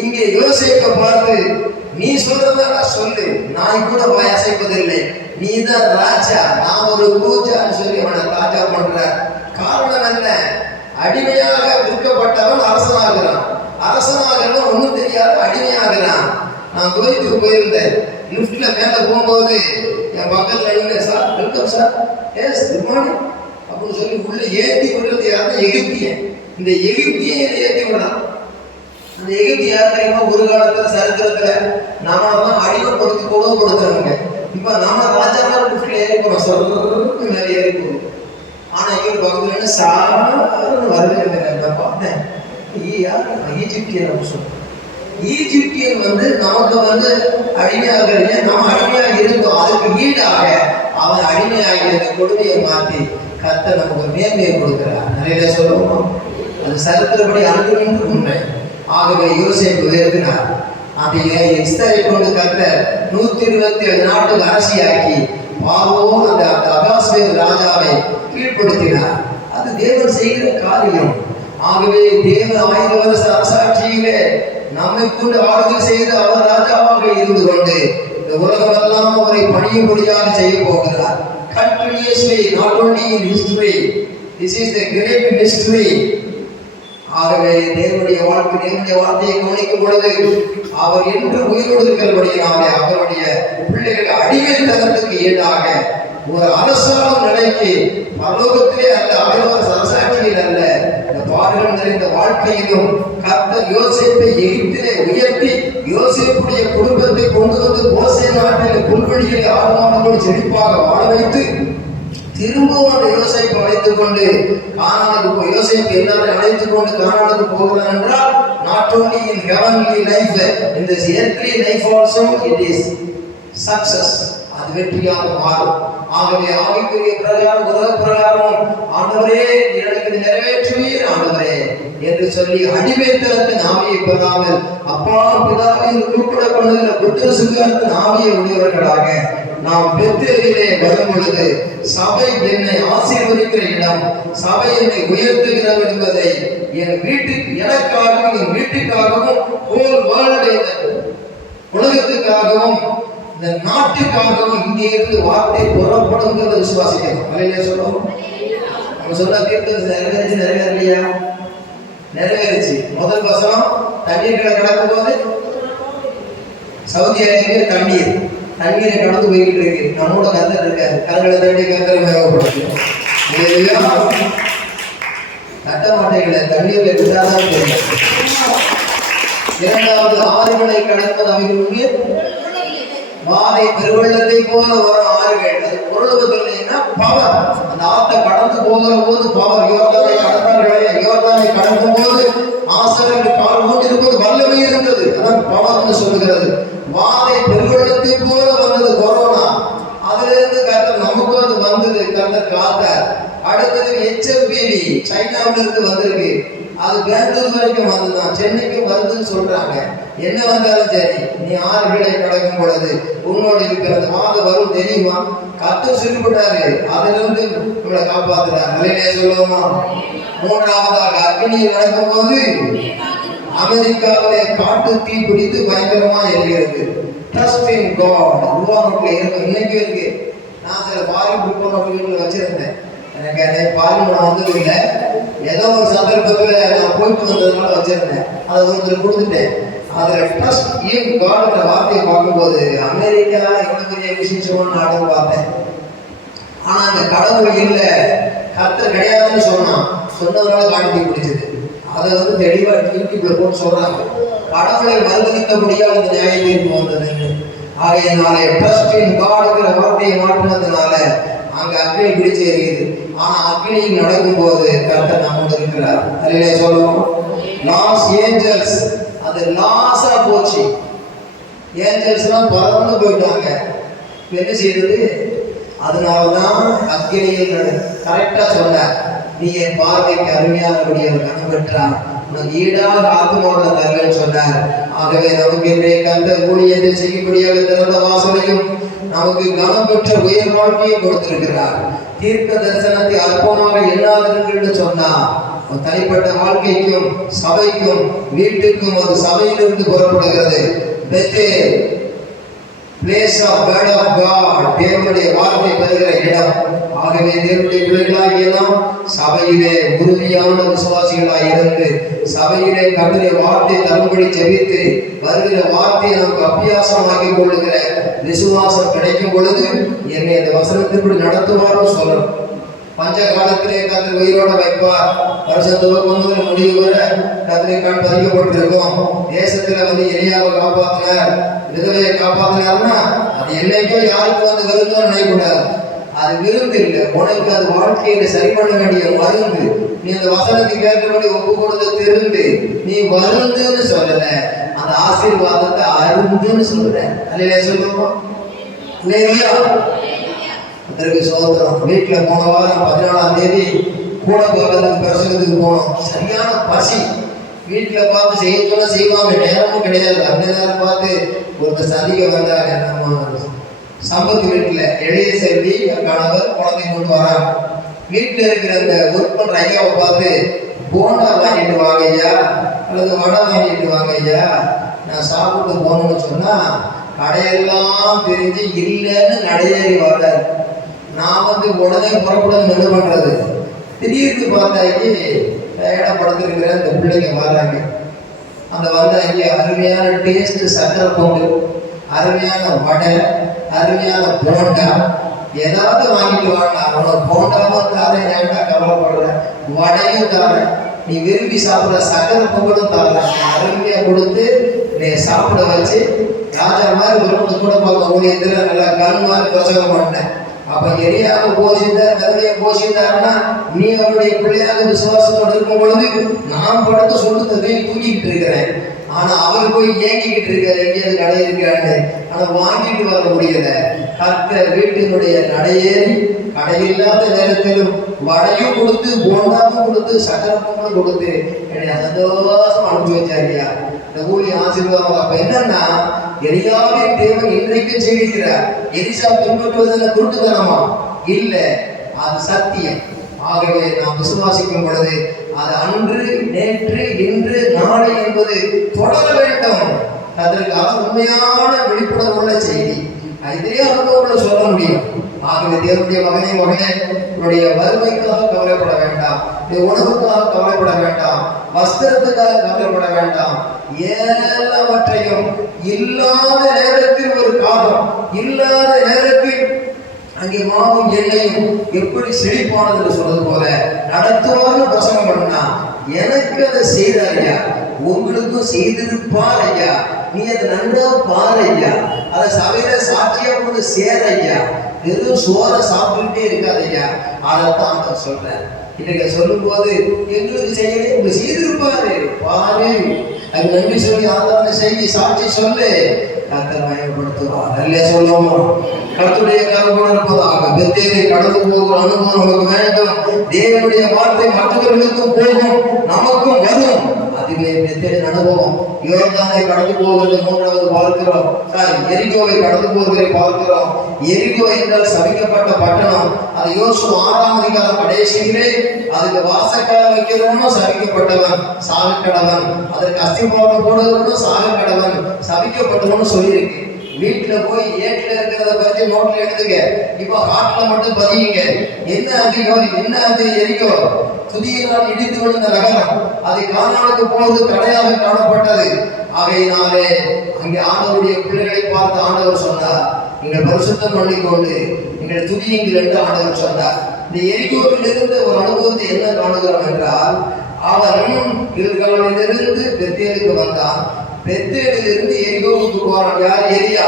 இங்கே யோசேப்பை பார்த்து, நீ சொல்றதா சொல்லு, நான் கூட அசைப்பதில்லை, நீ தான் ராஜா, நான் ஒரு பூஜான்னு சொல்லி அவனை ராஜா பண்ற. காரணம் என்ன? அடிமையாக விற்கப்பட்டவன் அரசனாகிறான். அரசனாகிறவன் ஒன்றும் தெரியாது, அடிமையாகிறான். நான் கோயிலுக்கு போயிருந்தேன். லிப்ட்ல மேல போகும்போது என் பக்கத்துல இல்லை, sir welcome sir, yes good morning அப்படின்னு சொல்லி உள்ள ஏற்றி விடுறது யாருன்னா எகிப்தியன். இந்த எகிப்தியை ஏற்றி விடுறான். அந்த எகிப்தி யார் தெரியுமா? ஒரு காலத்துல சரித்திரத்துல நாம தான் அடிமைப்படுத்தி கொடுத்துறாங்க. இப்ப நாம ராஜாக்கள் லிப்ட்ல ஏறி போறோம், சொல்றது மேலே ஏறி போறோம். ஆனா எங்க பக்கத்துல சாருன்னு வரவே. நான் பார்த்தேன், ஈஜிப்தியன் சொல்றேன். ஈஜிப்தியன் நமக்கு அடிமையாக நம்ம அடிமையாக இருந்தோம். அதுக்கு ஈடாக அவன் அடிமையாக இருந்த கொடுமையை மாற்றி கர்த்தர் நமக்கு ஒரு மேன்மையை கொடுக்கிறார். நிறைய சொல்லுவோம். அது சரித்திரப்படி அன்று உண்மை. ஆகவே யோசேப்பு உயர்த்தினார். அதை எஸ்தரை கொண்டு கர்த்தர் 127 நாட்டுக்கு அரசியாக்கி பார்வோன் அந்த அகாஸ்வேரு ராஜாவை கீழ்ப்படுத்தினார். அது தேவன் செய்கிற காரியம். ஆகவே தேவன் 1000 வருஷ அரசாட்சியிலே நம்மை கூட ஆளுகை செய்து அவர் ராஜாவாக இருந்து கொண்டு இந்த உலகமெல்லாம் அவரை பணியும்படியாக செய்ய போகிறார். Continuously, not only in history, this is the great mystery. ஆகவே தேவனுடைய வார்த்தையை கவனிக்கும் பொழுது அவர் என்று உயிரோடு இருக்கிறபடியாலே அவருடைய பிள்ளைகள் அடிமைத்தனத்துக்கு ஈடாக ஒரு அரசாங்கம் நிலைக்கு பரலோகத்திலே அல்ல, 1000 வருஷ அரசாட்சியில் அல்ல, இந்த பாடுகள் நிறைந்த வாழ்க்கையிலும் கர்த்தர் யோசேப்பை எகிப்திலே உயர்த்தி யோசேப்புடைய குடும்பத்தை கொண்டு வந்து கோசேன் நாட்டில் புல்வெளியிலே ஆடுமாடுகள் செழிப்பாக வாழ வைத்து திரும்பவும் அந்த யோசேப்பை அழைத்துக் கொண்டு கானானுக்கு யோசேப்பு எல்லாரும் அழைத்துக் கொண்டு கானானுக்கு போகிறார் என்றால், not only in heavenly life, in this earthly life also it is success. அது வெற்றியாக மாறும். ஆகவே ஆவிக்குரிய பிரகாரம் உலக பிரகாரம் ஆண்டவரே எனக்கு நிறைவேற்றுவீர் ஆண்டவரே என்று சொல்லி அடிமைத்தனத்தின் ஆவியை பெறாமல் அப்பா பிதாவை கூப்பிட பண்ணுகிற புத்திர சுகாரத்தின் ஆவியை உடையவர்களாக நாம் பெத்தேலிலே வரும் பொழுது சபை என்னை ஆசீர்வதிக்க இருக்கிற இடம், சபை என்னை உயர்த்துகிறது என்பதை என் வீட்டுக்கு எனக்காகவும் என் வீட்டுக்காகவும் ஹோல் வேர்ல்டு உலகத்துக்காகவும் இந்த நாட்டுக்காகவும் இங்கே இருந்து வார்த்தை புறப்படுங்கிறத விசுவாசிக்கணும். அல்லையா சொல்லுவோம். நம்ம சொன்ன தீர்ப்பு நிறைவேறலையா? நிறைவேறிச்சு. முதல் வசனம் தண்ணீர்களை கடக்கும் போது சவுதி அரேபியா தண்ணீரை கடந்து போய்கிட்டு இருக்கு. நம்மோட கருத்து இருக்காரு. கருங்களை தண்ணி கருத்தரை மேகப்படுத்தும். கட்ட மாட்டேங்கல தண்ணீர்ல விட்டாதான் தெரியும். இரண்டாவது ஆறுகளை கடப்பது அவர்களுடைய வாதை பெருவெள்ளத்தை போல வரும் ஆறுகள். அது பொருளுவதில்லைன்னா பவர். அந்த ஆத்தை கடந்து போகிற போது பவர். யோர்தானை கடந்தார்களே, யோர்தானை கடக்கும் போது ஆசருக்கு கால் மூட்டிருப்பது வல்லமை இருந்தது. அதான் பவர்னு சொல்லுகிறது. வாதை பெருவெள்ளத்தை போல வந்தது கொரோனா. அதுல இருந்து கர்த்தர் நமக்கும் அது வந்தது. கர்த்தர் காத்தார். அடுத்தது HMPV சைனாவில இருந்து வந்திருக்கு. அது பெங்களூர் வரைக்கும் வந்துதான், சென்னைக்கு வருதுன்னு சொல்றாங்க. என்ன வந்தாலும் சரி, நீ ஆறுகளை கடக்கும் பொழுது உன்னோட இருக்கிறது வாத வரும் தெரியுமா? கர்த்தர் சொல்லிவிட்டாரு. அதுல இருந்து நம்மளை காப்பாத்துறாரு. இல்லையே சொல்லுவோமா? மூன்றாவதாக அக்னியில் நடக்கும் போது அமெரிக்காவிலே காட்டு தீ பிடித்து பயங்கரமா எரிகிறது. ட்ரஸ்ட் இன் காட் உருவாக்கத்துல இருக்கும். இன்னைக்கு இருக்கு. நான் சில பாரி புக் வச்சிருந்தேன். எனக்கு பார்லிமெண்ட் வந்தது இல்லை. ஏதோ ஒரு சந்தர்ப்பத்தில் நான் போயிட்டு வந்ததுனால வச்சிருந்தேன். அதை ஒருத்தர் கொடுத்துட்டேன். அதில் ட்ரஸ்ட் இன் காட்ங்கிற வார்த்தையை பார்க்கும்போது அமெரிக்கா எவ்வளவு பெரிய விசேஷமான நாடுன்னு பார்த்தேன். ஆனால் அந்த கடவுள் இல்லை, கர்த்தர் கிடையாதுன்னு சொன்னதுனால காட்டி பிடிச்சது. அதை தெளிவாக யூடியூப்ல போட்டு சொல்றாங்க. கடவுளை மறுதளித்தபடியாக அந்த நியாய தீர்ப்பு வந்ததுன்னு. ஆகையினாலே ட்ரஸ்ட் இன் காட்ங்கிற வார்த்தையை மாற்றினதுனால அங்க அக்னி பிடிச்சு எரியுது. ஆனா அக்னியில் நடக்கும் போது கர்த்தர் நம்மோடு இருக்கிறார். அதிலே சொல்லுவோம் லாஸ் ஏஞ்சல்ஸ். அது லாஸா போச்சு. ஏஞ்சல்ஸ்லாம் பறந்து போயிட்டாங்க. என்ன செய்தது? அதனாலதான் அக்னியில் கரெக்டா சொன்னார். நீ என் பார்வைக்கு அருமையானபடி அவர் கனம் பெற்றார். உனக்கு ஈடாக ஆத்மாவோட தருவேன்னு சொன்னார். ஆகவே நமக்கு இன்றைய கர்த்தர் ஊழியத்தை செய்யும்படியாக திறந்த வாசலையும் நமக்கு கனம் பெற்ற உயர் வாழ்க்கையை கொடுத்திருக்கிறார். தீர்க்க தரிசனத்தை அற்பமாக எண்ணாதீர்கள் சொன்னா தனிப்பட்ட வாழ்க்கைக்கும் சபைக்கும் வீட்டுக்கும் ஒரு சபையிலிருந்து புறப்படுகிறது. Place of word of God, தேவனுடைய வார்த்தை பெறுகிற இடம். ஆகவே தேவனுடைய பிள்ளைகளாகிய நாம் சபையிலே உறுதியான விசுவாசிகளாக இருந்து சபையிலே கர்த்தருடைய வார்த்தை தரும்படி ஜெபித்து வருகிற வார்த்தையை நமக்கு அபியாசமாக்கி கொள்ளுகிற விசுவாசம் கிடைக்கும் பொழுது என்னை அந்த வசனத்தின்படி நடத்துவார்னு சொல்லணும். பஞ்ச காலத்திலே கர்த்தர் உயிரோட வைப்பார். வருஷத்துவம் முடிவு வர கர்த்தரை கண் பதிக்கப்பட்டிருக்கும். தேசத்துல எலியாவை காப்பாத்தினார், விதவையை காப்பாத்தினார்னா அது என்னைக்கோ யாருக்கு விருந்தோ நினைக்கூடாது. அது விருந்து இல்லை, உனக்கு அது வாழ்க்கையில சரி பண்ண வேண்டிய மருந்து. நீ அந்த வசனத்துக்கு ஏற்றபடி ஒப்பு கொடுத்து திருந்து நீ வருந்துன்னு சொல்லல, அந்த ஆசீர்வாதத்தை அருந்துன்னு சொல்ற. அல்லையா சொல்லுவோம் இல்லையா? அதற்கு சோதரம். வீட்டுல போன வாரம் 14ஆம் தேதி கூட போகிறதுக்கு பிரசங்கத்துக்கு போனோம். சரியான பசி. வீட்டுல பார்த்து செய்ய செய்வாங்க, நேரமும் கிடையாது. அந்த நேரம் பார்த்து ஒருத்தர் சந்திக்க வந்தாங்க. நம்ம சம்பத்து வீட்டுல எளிய செல்வி கணவர் குழந்தை கொண்டு வராங்க. வீட்டுல இருக்கிற அந்த ஒர்க் பண்ற ஐயாவை பார்த்து போண்டா வாங்கிட்டு வாங்க ஐயா, அல்லது வடை வாங்கிட்டு வாங்க ஐயா, நான் சாப்பிட்டு போகணும்னு சொன்னா கடையெல்லாம் பிரிஞ்சு இல்லைன்னு நடையேறி வர்றாரு. நான் உடனே புறப்படணும் என்ன பண்றது? திடீர்னு பார்த்தாக்கி டயர்டப்படுத்திருக்கிற அந்த பிள்ளைங்க வர்றாங்க. அந்த வந்தாக்கி அருமையான டேஸ்ட் சக்கரை பொங்கல், அருமையான வடை, அருமையான போண்டா, ஏதாவது வாங்கிட்டு வாங்க. அவனோட போண்டாவும் தரேன், ஏன்டா கவலைப்படுற, வடையும் தரேன், நீ விரும்பி சாப்பிட்ற சக்கரை பொங்கலும் தரேன், அருமையாக கொடுத்து நீ சாப்பிட வச்சு ராஜா மாதிரி விரும்புறது கூட பார்க்க ஊழியத்தில் நல்லா கண் மாதிரி பிரசங்கம் பண்ணேன். அப்ப எரியாக போஷித்தார், விதவையை போஷித்தார்னா நீ அவருடைய பிள்ளையாக விசுவாசத்தோடு இருக்கும் பொழுது நான் படுத்து சொல்லுறதை தூக்கிட்டு இருக்கிறேன். ஆனா அவர் போய் ஏங்கிக்கிட்டு இருக்காரு, எங்கேயாவது கடை இருக்கான்னு. ஆனா வாங்கிட்டு வர முடியல. கர்த்தர் வீட்டினுடைய நடையேறி கடையில்லாத நேரத்திலும் வடையும் கொடுத்து போண்டாவும் கொடுத்து சக்கரை பொங்கலும் கொடுத்து என்னை சந்தோஷம் அனுப்பி வச்சாரியா. இந்த ஊழி ஆசீர்வாதம். அப்ப என்னன்னா எரியாவின் தேவன் இன்றைக்கும் செய்கிறார். எலிசா பின்பற்றுவதில் குருட்டுத்தனமா இல்ல, அது சத்தியம். ஆகவே நாம் விசுவாசிக்கும் பொழுது அது அன்று, நேற்று, இன்று, நாளை என்பது தொடர வேண்டும். அதற்காக உண்மையான விழிப்புணர்வுள்ள செய்தி இதே அனுபவங்களை சொல்ல முடியும். ஆகவே தேவனுடைய மகனே, மகனே, உன்னுடைய வறுமைக்காக கவலைப்பட வேண்டாம், உணவுக்காக கவலைப்பட வேண்டாம், வஸ்திரத்துக்காக கவலைப்பட வேண்டாம். எல்லாவற்றையும் இல்லாத நேரத்தில் ஒரு காலம், இல்லாத நேரத்தில் அங்கே மாவும் எண்ணெயும் எப்படி செழிப்பானது என்று சொல்றது போல நடத்துவார்னு பிரசங்கம் பண்ணா, எனக்கு அதை செய்தாரியா, உங்களுக்கும் செய்திருப்பார் ஐயா, நீ அதை நன்றா பாரு ஐயா, அதை சபையில சாட்சியா கொண்டு சேர ஐயா, வெறும் சோற சாப்பிட்டுட்டே இருக்காது ஐயா. அதைத்தான் நான் சொல்றேன். இன்னைக்கு சொல்லும் போது எங்களுக்கு செய்யவே உங்களுக்கு செய்திருப்பாரு பாரு, அது நன்றி சொல்லி ஆதாரண செய்தி சாட்சி சொல்லு, கர்த்தர் மயப்படுத்துவார். நல்ல சொல்லுவோமா? கர்த்தருடைய கருணை இருப்பதாக. பெத்தேலை கடந்து போகிற அனுபவம் நமக்கு வேண்டும். தேவனுடைய வார்த்தை மற்றவர்களுக்கும் போகும், நமக்கும் வரும். அதுவே பெத்தேலின் அனுபவம். யோர்தானை கடந்து போகிறது மூன்றாவது பார்க்கிறோம். எரிகோவை கடந்து போகிறதை பார்க்கிறோம். எரிகோ என்றால் சபிக்கப்பட்ட பட்டணம். அது யோசுவா 6ஆம் அதிகாரம் கடைசியிலே அதுக்கு வாசக்கால வைக்கிறவனும் சபிக்கப்பட்டவன், சாகக்கடவன். அதற்கு அஸ்திபாரம் போடுறவனும் சாகக்கடவன், சபிக்கப்பட்டவனும் சொல்லியிருக்கு. வீட்டுல போய் ஏட்டில் இருக்கிறத பற்றி நோட்ல எடுத்துக்க, இப்ப ஹாட்ல மட்டும் பதியுங்க. என்ன அதிகாரி, என்ன அது எரிகோ? துதியினால் இடித்து விழுந்த நகரம், அது கானானுக்கு போவது தடையாக காணப்பட்டது. ஆகையினாலே அங்கே ஆண்டவருடைய பிள்ளைகளை பார்த்து ஆண்டவர் சொன்னார், நீங்கள் பரிசுத்தம் பண்ணிக்கொண்டு நீங்கள் துதியுங்கள் என்று ஆண்டவர் சொன்னார். இந்த எரிகோவிலிருந்து ஒரு அனுபவத்தை என்ன காணுகிறோம் என்றால், அவன் கில்காலிலிருந்து பெத்தேலுக்கு வந்தான். பெத்தேலிலிருந்து எரிகோவுக்கு போறான். யார்? எலியா.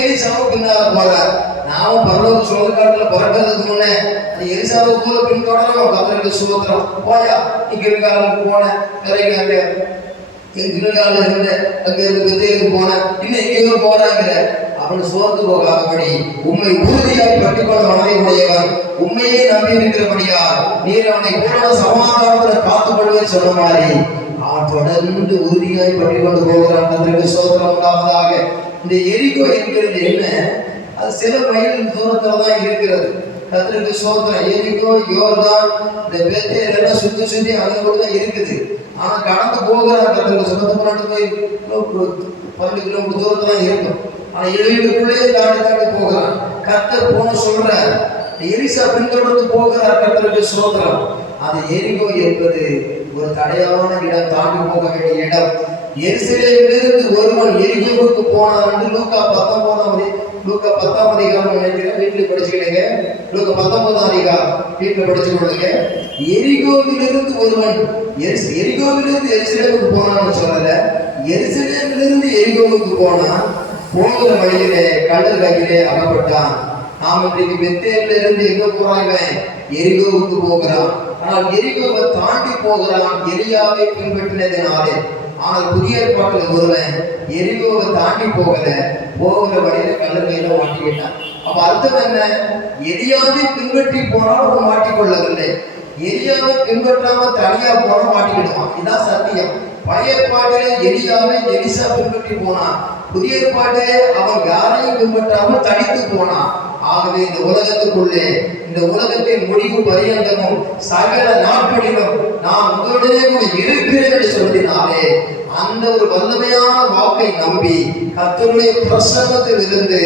எலிசாவும் பின்னால போறார். நாமும் பரலோக சுழற்காட்டுல பிறக்கிறதுக்கு முன்னே எலிசாவை போல பின்தொடரும். கர்த்தருக்கு ஸ்தோத்திரம். போயா, நீ கில்காலுக்கு போன பிறகு அங்க கில்கால இருந்த அங்க இருந்து பெத்தேலுக்கு போன, இன்னும் எங்கேயோ போறாங்கிற அவன் சோர்ந்து போகாதபடி உண்மை உறுதியாய் பட்டுக்கொள்ள மனதை உடையவன், உண்மையே நம்பி இருக்கிறபடியா நீர் அவனை பூரண சமாதானத்தில் காத்துக் கொள்வேன் சொன்ன மாதிரி அவன் தொடர்ந்து உறுதியாய் பட்டுக்கொண்டு போகிறான். கர்த்தருக்கு ஸ்தோத்திரம் உண்டாவதாக. இந்த எரிகோ என்கிறது என்ன? அது சில மைல் தூரத்துல தான் இருக்கிறது. கர்த்தருக்கு ஸ்தோத்திரம். எரிகோ, யோர்தான், இந்த பெத்தேல் எல்லாம் சுத்தி சுத்தி அங்கே தான் இருக்குது. ஆனா கடந்து போகிறான். கர்த்தருக்கு சொந்தப்பட்டு போய் 12 கிலோமீட்டர் தூரத்துல இருக்கும். ஆனா வீட்டுக்குள்ளேயே தாண்டி தாண்டி போகிறான். கர்த்தர் போன சொல்றார். எலிசா பின்தொடர்ந்து போகிறார். கர்த்தருக்கு ஸ்தோத்திரம். அது எரிகோ என்பது ஒரு தடையான இடம், தாண்டி போக வேண்டிய இடம். எருசலேமிலிருந்து ஒருவன் எரிகோவுக்கு போனான் என்று லூக்கா 10ஆம் அதிகாரம் நினைக்கிறேன், வீட்டில் படிச்சுக்கிடுங்க. லூக்கா 19ஆம் அதிகாரம் வீட்டில் படிச்சு கொடுங்க. எரிகோவிலிருந்து ஒருவன் எரிகோவிலிருந்து எருசலேமுக்கு போனான்னு சொல்லல, எருசலேமிலிருந்து எரிகோவுக்கு போனான். போகிற வழியிலே கல்லர் கையிலே அகப்பட்டான். நாம் இன்றைக்கு பெத்தேலில் இருந்து எங்க போறாங்க? எரிகோவுக்கு போகிறான். ஆனால் எரிகோவை தாண்டி போகிறான் எலியாவை பின்பற்றினதினாலே. ஆனால் புதிய ஏற்பாட்டில் ஒருவன் எரிகோவை தாண்டி போகல, போகிற வழியில கல்லர் கையில மாட்டிக்கிட்டான். அப்ப அர்த்தம் என்ன? எலியாவை பின்பற்றி போனால் அவன் மாட்டிக்கொள்ளவில்லை, எலியாவை பின்பற்றாம தனியா போனா மாட்டிக்கிடுவான். இதுதான் சத்தியம். பழைய ஏற்பாட்டிலே எலியாவை எலிசா பின்பற்றி போனான். புதிய ஏற்பாட்டிலே அவன் யாரையும் பின்பற்றாமல் தனித்து போனான். ஆகவே இந்த உலகத்துக்குள்ளே, இந்த உலகத்தின் முடிவு பரியந்தமும் சகல நாட்களிலும் நான் உங்களுடனே கூட இருக்கிறேன் என்று சொல்லினாலே அந்த ஒரு வல்லமையான வாக்கை நம்பி கர்த்தருடைய பிரசன்னத்தில் இருந்து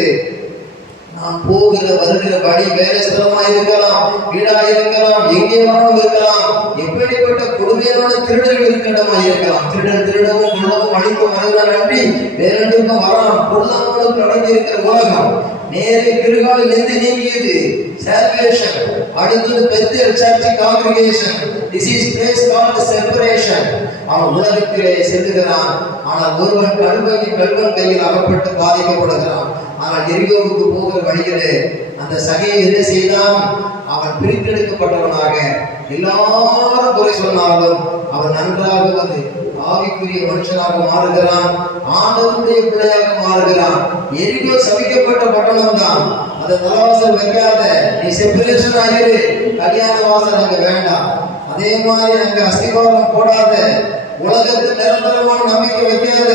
நாம் போகிற வருகிற வழி வேலை ஸ்தலமா இருக்கலாம், வீடா இருக்கலாம், எங்கேயாலும் இருக்கலாம், எப்படிப்பட்ட கொடுமையான திருடர்கள் இருக்கிடமா இருக்கலாம். திருடவும் கொள்ளவும் அழிக்கும் வருகிறான் நன்றி வேறென்றுக்கும் வரான். பொருளாதாரம் அடங்கி இருக்கிற உலகம் நேரே கிருகாலில் இருந்து நீங்கியது. சால்வேஷன். அடுத்தது Bethel church congregation. This is place called separation. அவன் உலகத்திலே செல்லுகிறான். ஆனால் ஒருவன் கல்வன் கையில் அகப்பட்டு பாதிக்கப்படுகிறான். ஆனால் எரிகோவுக்கு போகிற வழியிலே அந்த சகையை என்ன செய்தான்? அவன் பிரித்தெடுக்கப்பட்டவனாக, எல்லாரும் குறை சொன்னாலும் அவன் நன்றாக வந்து ஆவிக்குரிய மனுஷனாக மாறுகிறான், ஆண்டவருடைய பிள்ளையாக மாறுகிறான். எரிகோ சபிக்கப்பட்ட பட்டணம் தான். அந்த தலவாசல் வைக்காத, நீ செப்பரேஷன் ஆகிரு, கல்யாண வாசல் அங்க வேண்டாம். அதே மாதிரி அங்க அஸ்திபாரம் போடாத, உலகத்தில் நிரந்தரமான நம்பிக்கை வைக்காத,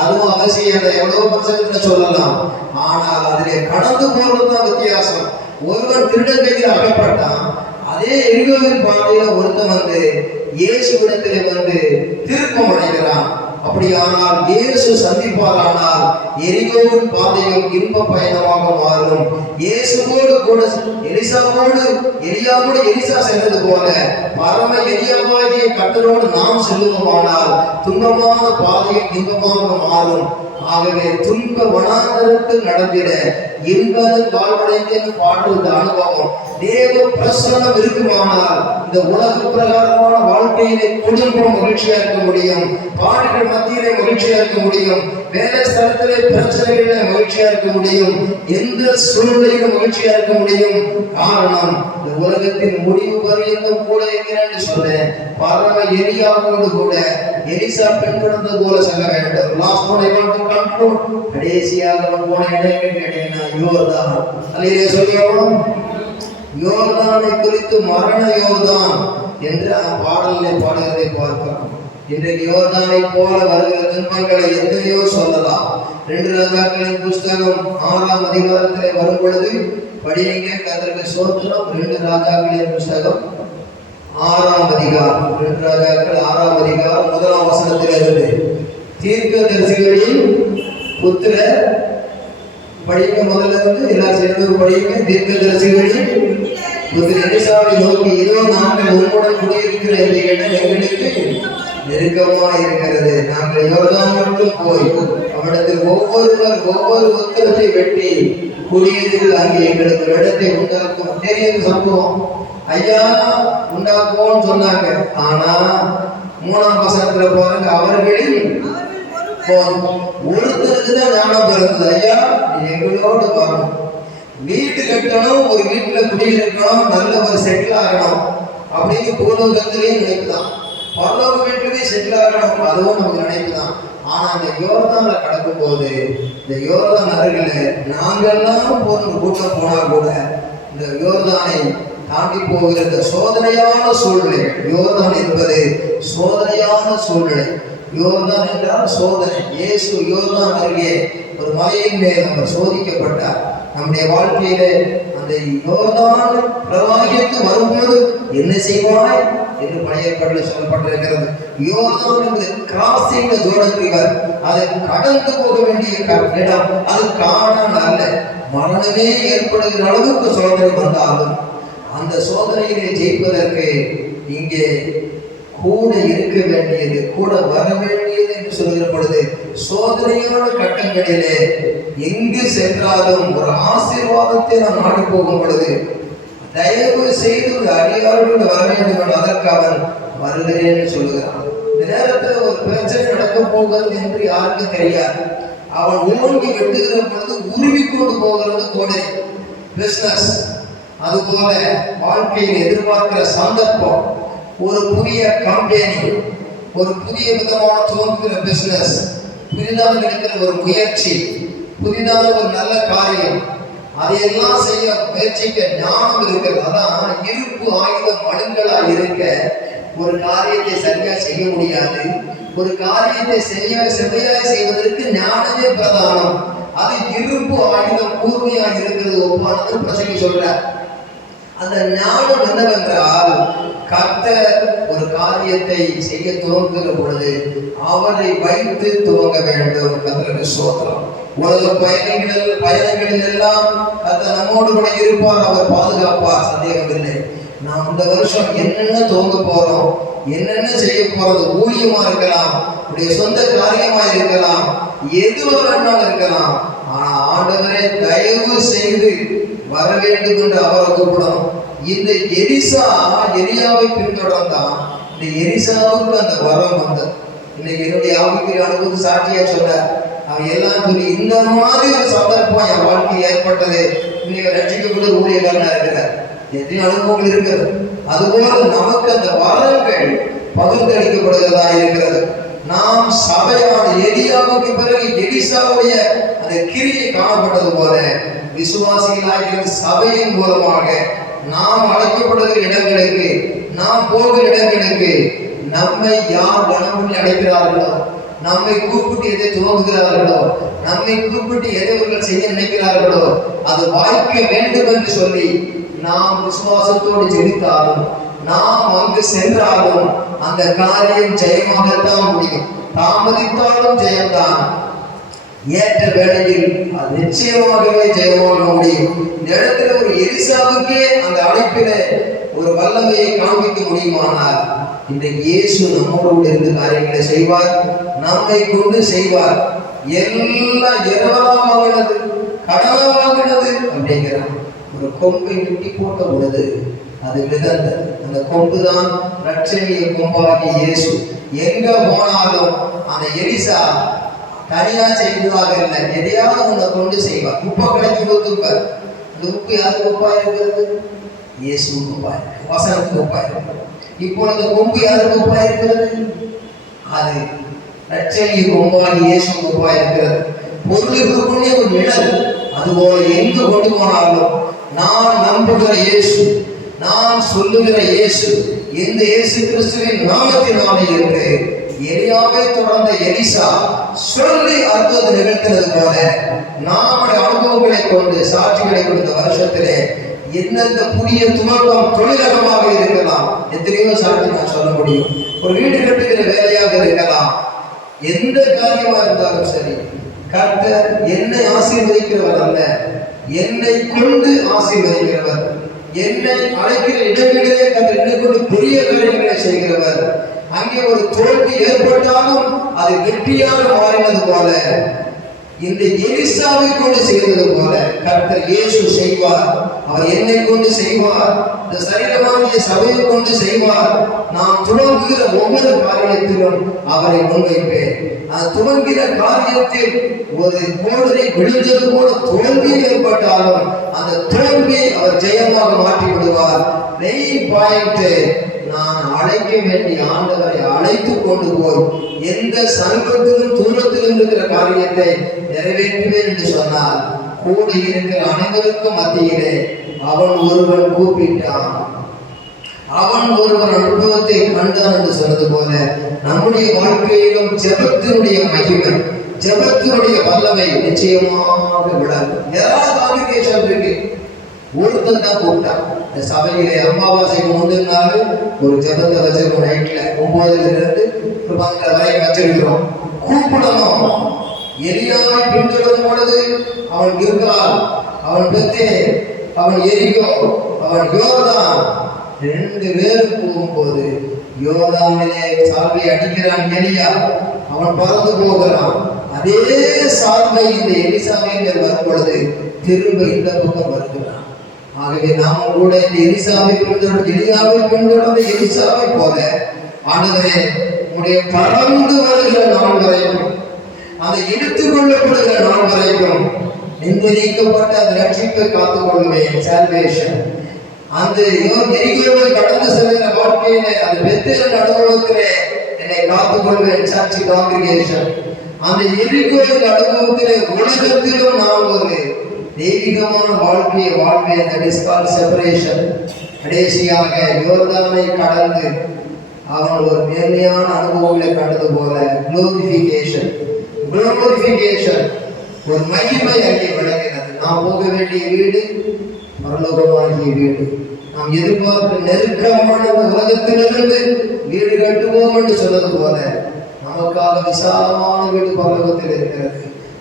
அதுவும் அவசியம். எவ்வளவு பட்சத்துல சொல்லலாம். ஆனால் அதிலே கடந்து போறதுதான் வித்தியாசம். ஒருவன் திருடன் கையில் அகப்பட்டான், அதே எரிகோவின் பாதையில ஒருத்தன் வந்து இயேசுவிடத்திலே வந்து திருப்பம் அடைகிறான். அப்படியானால் இயேசு சந்திப்பாரானால் எரிகோவின் பாதையும் இன்ப பயணமாக மாறும். இயேசுவோடு கூட எலிசா சென்றது போல பரம எலியாவாகிய கர்த்தரோடு நாம் செல்லுவோமானால் துன்பமான பாதையும் இன்பமாக மாறும். ஆகவே துன்ப வனாந்தரத்தில் நடந்திட இன்பது வாழ்வடைந்து பாடுவது அனுபவம். தேவ பிரசன்னம் இருக்குமானால் இந்த உலக பிரகாரமான வாழ்க்கையிலே குடும்பம் மகிழ்ச்சியா இருக்க முடியும், பாடுகள் மத்தியிலே மகிழ்ச்சியா இருக்க முடியும், வேலை ஸ்தலத்திலே பிரச்சனைகளிலே மகிழ்ச்சியா இருக்க முடியும், எந்த சூழ்நிலையிலும் மகிழ்ச்சியா இருக்க முடியும். காரணம் இந்த உலகத்தின் முடிவு பரியந்தம் கூட இருக்கிறேன்னு சொன்னேன். பரம எலியாவோடு கூட எலிசா பின்தொடர்ந்தது போல செல்ல வேண்டும். Last one I want to conclude. கடைசியாக போன இடம் கேட்டீங்கன்னா யோர்தான். அல்லேலூயா சொல்லுவோம். யோர்தானை குறித்து மரண யோர்தான் என்று பாடலை பாடுகிறதை பார்க்கிறோம். இன்றைக்கு யோர்தானை போல வருகிற துன்பங்களை எத்தனையோ சொல்லலாம். 2 ராஜாக்களின் புஸ்தகம் 6ஆம் அதிகாரத்திலே வரும் பொழுது படிங்க, கர்த்தருக்கு ஸ்தோத்திரம். 2 ராஜாக்களின் புஸ்தகம் 6ஆம் அதிகாரம், 2 ராஜாக்கள் 6ஆம் அதிகாரம் 1ஆம் வசனத்திலிருந்து தீர்க்கதரிசிகளின் புத்திரர் படிங்க. முதல்ல இருந்து எல்லாரும் சேர்ந்து படிங்க. தீர்க்கதரிசிகளின் புத்திரர் எலிசாவை நோக்கி, இதோ நாங்கள் உங்களுடன் குடியிருக்கிற இந்த இடம் எங்களுக்கு நெருக்கமா இருக்கிறது. நாங்கள் யோர்தான் மட்டும் போய் அவனிடத்தில் ஒவ்வொரு உத்தரத்தை வெட்டி குடியேறில் அங்கே எங்களுக்கு இடத்தை உண்டாக்கும். தெரியுது சம்பவம். ஐயா உண்டாக்குவோன்னு சொன்னாங்க. ஆனா 3ஆம் வசனத்துல பாருங்க, அவர்களில் ஒருத்தருக்கு தான் ஞானம் பிறந்தது. ஐயா எங்களோடு வரணும், வீட்டு கட்டணும், ஒரு வீட்டுல குடியிருக்கணும், நல்ல ஒரு செட்டில் ஆகணும் அப்படின்னு பூலோகத்திலேயே நினைப்புதான். பரலோக வீட்டுலயே செட்டில் ஆகணும், அதுவும் நமக்கு நினைப்புதான். ஆனா இந்த யோர்தான்ல கடக்கும் போது, இந்த யோர்தான் அருகில நாங்கெல்லாம் கூட்டம் போனா கூட இந்த யோர்தானை தாண்டி போகிற இந்த சோதனையான சூழ்நிலை. யோர்தான் என்பது சோதனையான சூழ்நிலை. யோர்தான் என்றால் சோதனை. இயேசு யோர்தான் அருகே ஒரு மலையின் மேல் அவர் சோதிக்கப்பட்டார். நம்முடைய வாழ்க்கையிலே அந்த யோர்தான் பிரவாகித்து வரும்போது என்ன செய்வாய் என்று பழைய ஏற்பாட்டில் சொல்லப்பட்டிருக்கிறது. யோர்தான் என்பது கிராசிங் தி ஜோர்டன் ரிவர். அதை கடந்து போக வேண்டிய இடம். அது காணான் அல்ல. மரணமே ஏற்படுகிற அளவுக்கு சோதனை வந்தாலும் அந்த சோதனையிலே ஜெயிப்பதற்கு இங்கே கூட இருக்க வேண்டியது, கூட வர வேண்டியது என்று சொல்கிற பொழுது சோதனையான கட்டங்களிலே எங்கு சென்றாலும் ஒரு ஆசீர்வாதத்தை நாம் நாடி போகும் பொழுது தயவு செய்து ஒரு அடியாரோடு வர வேண்டும் என்று அதற்கு அவன் வருகிறேன்னு சொல்லுகிறான். இந்த நேரத்தில் ஒரு பிரச்சனை நடக்க போகிறது என்று யாருக்கும் தெரியாது. அவன் ஓங்கி வெட்டுகிற பொழுது உருவி கொண்டு போகிறது கோடை பிசினஸ். அதுபோல வாழ்க்கையில் எதிர்பார்க்கிற சந்தர்ப்பம், ஒரு புதிய கம்பெனி, ஒரு புதிய விதமான துவங்குகிற பிசினஸ், புதிதாக எடுக்கிற ஒரு முயற்சி, புதிதாக ஒரு நல்ல காரியம், அதையெல்லாம் செய்ய முயற்சிக்க ஞானம் இருக்கிறது. அதான் இருப்பு ஆயுதம் மழுங்களா இருக்க ஒரு காரியத்தை சரியா செய்ய முடியாது. ஒரு காரியத்தை செவ்வையாய் செய்வதற்கு ஞானமே பிரதானம். அது இருப்பு ஆயுதம் கூர்மையா இருக்கிறது. ஒப்பானது பிரசங்கி சொல்ற அந்த ஞானம் என்னவென்றால், கர்த்தர் ஒரு காரியத்தை செய்ய துவங்குகிற பொழுது அவரை வைத்து துவங்க வேண்டும். கர்த்தருக்கு ஸ்தோத்திரம். உலக பயணங்களில் எல்லாம் கர்த்தர் நம்மோடு கூட இருப்பார், அவர் பாதுகாப்பார், சந்தேகம் இல்லை. நாம் இந்த வருஷம் என்னென்ன துவங்க போறோம், என்னென்ன செய்ய போறது, ஊழியமா இருக்கலாம், உடைய சொந்த காரியமா இருக்கலாம், எதுவாக வேணாலும் இருக்கலாம். ஆனா ஆண்டவரே தயவு செய்து வர வேண்டும் என்று அவரை கூப்பிடணும். இந்த எலியாவை பின்தொடர்ந்தான். இந்த எலிசாவுக்கு அந்த வரம் வந்தது. இன்னைக்கு என்னுடைய ஆவிக்குரிய அனுபவத்தை சாட்சியா சொல்ற அவன் எல்லாம் சொல்லி இந்த மாதிரி ஒரு சந்தர்ப்பம் என் வாழ்க்கை ஏற்பட்டது. இன்னைக்கு ரட்சிக்கக்கூடிய ஊழியக்காரனா இருக்கிறார். எத்தனை அனுபவங்கள் இருக்கிறது. அதுபோல நமக்கு அந்த வரங்கள் பகிர்ந்தளிக்கப்படுகிறதா இருக்கிறது. நாம் சபையான எலியாவுக்கு பிறகு எலிசாவுடைய அந்த கிரியை காணப்பட்டது போல விசுவாசிகளாகிற சபையின் மூலமாக நாம் அழைக்கப்படுகிற இடங்களுக்கு, நாம் போகிற இடங்களுக்கு நம்மை யார் கனமுள்ளி அழைக்கிறார்களோ, நம்மை கூப்பிட்டு எதை துவங்குகிறார்களோ, நம்மை கூப்பிட்டு எதை அவர்கள் செய்ய நினைக்கிறார்களோ அது வாய்க்க வேண்டும் என்று சொல்லி நாம் விசுவாசத்தோடு ஜெபித்தாலும், நாம் அங்கு சென்றாலும் அந்த காரியம் ஜெயமாகத்தான் முடியும். தாமதித்தாலும் ஜெயம்தான். ஏற்ற வேளையில் அது நிச்சயமாகவே ஜெயமாக முடியும். இந்த இடத்துல ஒரு எலிசாவுக்கே அந்த அழைப்பில ஒரு வல்லமையை காண்பிக்க முடியுமானால், இன்றைக்கு இயேசு நம்மோடு இருந்து காரியங்களை செய்வார், நம்மை கொண்டு செய்வார். எல்லாம் இரவலாமாகிறது, கடலாமாகிறது அப்படிங்கிறார். ஒரு கொம்பை வெட்டி போட்ட பொழுது அது மிதந்த அந்த கொம்பு தான் ரட்சணிய கொம்பாகி இயேசு. எங்க போனாலும் அந்த எலிசா தனியா செய்வதாக இல்லை, எதையாவது உன்னை கொண்டு செய்வார். உப்பை கிடைச்சி கொடுத்துப்பார். அந்த உப்பு யாருக்கு உப்பா இருக்கிறது? இயேசு உப்பா இருக்கு, வசனத்துக்கு உப்பா இருக்கு. இப்போ அந்த கொம்பு யாருக்கு உப்பா இருக்கிறது? அது ரட்சணிய கொம்பாகி இயேசு உப்பா இருக்கிறது. பொருளுக்குள்ளே ஒரு நிழல். அதுபோல எங்கு கொண்டு போனாலும் நான் நம்புகிற இயேசு, நான் சொல்லுகிற இயேசு, இந்த இயேசு கிறிஸ்துவின் நாமத்தினாலே என்று எலியாவை தொடர்ந்த எலிசா சொல்லி அற்புதம் நிகழ்த்தினது போல நம்முடைய அனுபவங்களை கொண்டு சாட்சிகளை கொடுத்த வருஷத்திலே எந்தெந்த புதிய துவக்கம் தொழிலகமாக இருக்கலாம், எத்தனையோ சாட்சி நான் சொல்ல முடியும். ஒரு வீடு கட்டுகிற வேலையாக இருக்கலாம், எந்த காரியமா இருந்தாலும் சரி, கர்த்தர் என்னை ஆசீர்வதிக்கிறவர் அல்ல, என்னை கொண்டு ஆசீர்வதிக்கிறவர். என்னை அழைக்கிற இடங்களிலே கர்த்தர் என்னை கொண்டு பெரிய காரியங்களை செய்கிறவர். அங்கே ஒரு தோல்வி ஏற்பட்டாலும் அது வெற்றியாக மாறினது போல, இந்த எலிசாவை கொண்டு செய்தது போல கர்த்தர் இயேசு செய்வார். அவர் என்னை கொண்டு செய்வார், இந்த சரீரமாகிய சபையை கொண்டு செய்வார். நாம் துவங்குகிற ஒவ்வொரு காரியத்திலும் அவரை முன்வைப்பேன். அது துவங்கிற காரியத்தில் ஒரு கோடரை விழுந்தது போல தோல்வி ஏற்பட்டாலும் அந்த தோல்வியை அவர் ஜெயமாக மாற்றி விடுவார். மெயின் பாயிண்ட், நான் அழைக்க வேண்டிய ஆண்டவரை அழைத்து கொண்டு போய் எந்த சங்கத்திலும் தூரத்திலும் இருக்கிற காரியத்தை நிறைவேற்றுவேன் என்று சொன்னால், கூட இருக்கிற அனைவருக்கும் மத்தியிலே அவன் ஒருவன் கூப்பிட்டான், அவன் ஒருவன் அனுபவத்தை கண்டான் என்று சொன்னது போல நம்முடைய வாழ்க்கையிலும் ஜெபத்தினுடைய மகிமை, ஜெபத்தினுடைய வல்லமை நிச்சயமாக விடாது. ஏதாவது காம்ப்ளிகேஷன் இருக்கு, ஒருத்தன் தான் கூப்பிட்டான். இந்த சபையிலே அமாவாசைக்கு முந்தின நாள் ஒரு ஜெபத்தை வச்சிருக்கோம். நைட்ல 9 ஒரு 12 வரைக்கும் வச்சிருக்கிறோம். கூப்பிடணும். எலியாவை பின்தொடரும் பொழுது அவன் கில்கால், அவன் பெத்தேல், அவன் எரிகோ, அவன் யோர்தான் 2 பேரும் போகும்போது யோர்தானிலே சால்வை அடிக்கிறான் எலியா. அவன் பறந்து போகிறான். அதே சால்வை இந்த எலிசாவின் மேல் வரும் பொழுது திரும்ப இந்த பக்கம் வருகிறான். ஆகவே நாம் கூட இந்த எலிசாவை பின்தொடர்ந்து, எலியாவை பின்தொடர்ந்து எலிசாவை போல ஆண்டவரே உடைய பறந்து வருகிற நாள் வரைக்கும், அதை எடுத்துக் கொள்ளப்படுகிற நாள் வரைக்கும் நீக்கப்பட்ட அந்த ரட்சிப்பை காத்துக் கொள்வேன். சால்வேஷன் அந்த எரிகோவை கடந்து செல்கிற வாழ்க்கையிலே அந்த பெத்தேல் அனுபவத்திலே என்னை காத்துக் கொள்வேன். சர்ச் காங்கிரிகேஷன் அந்த எரிகோவின் அனுபவத்திலே உலகத்திலும் நான் ஒரு தெய்வீகமான வாழ்க்கையை வாழ்வேன். That is called separation. கடைசியாக யோர்தானை கடந்து அவன் ஒரு மேன்மையான அனுபவங்களை கண்டது போல குளோரிஃபிகேஷன், குளோரிஃபிகேஷன் ஒரு மகிமை அங்கே விளங்கினது. நாம் போக வேண்டிய வீடு பரலோகமாகிய வீடு. நாம் எதிர்பார்க்கிற நெருக்கமான உலகத்திலிருந்து வீடு கட்டுவோம் என்று சொன்னது போல நமக்காக விசாலமான வீடு பரலோகத்தில் இருக்கிறது.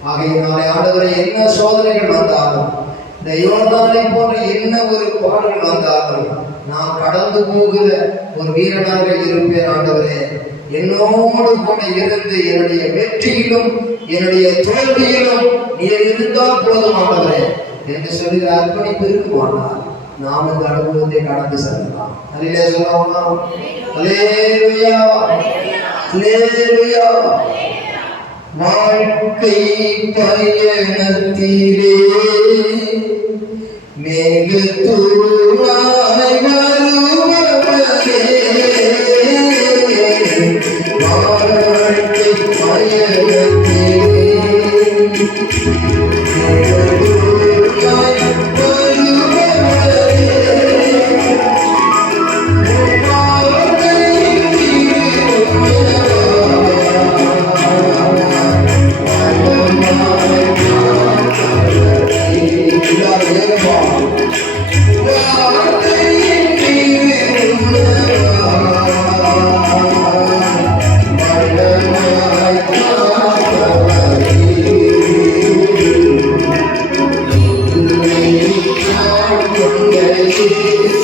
ஆகையினாலே ஆண்டவரை என்ன சோதனைகள் வந்தாலும், இந்த யோர்தானை போன்ற என்ன ஒரு பாடல்கள் வந்தாலும் நான் கடந்து போகிற ஒரு வீரனாக இருப்பேன். ஆண்டவரே என்னோடு கூட இருந்து என்னுடைய வெற்றியிலும் என்னுடைய தோல்வியிலும் நீர் இருந்தால் போதும் ஆண்டவரே என்று சொல்லுகிற அர்ப்பணிப்பு இருக்குமானால் நாம் இந்த அனுபவத்தை கடந்து செல்லலாம். அல்லேலூயா சொல்லலாம். அல்லேலூயா, அல்லேலூயா. வாழ்க்கை பயணத்திலே மேகத்தூளாய் வருபவரே, வாழ்க்கை பயணத்திலே மேகத்தூளாய் வருபவரே. ஆமென்.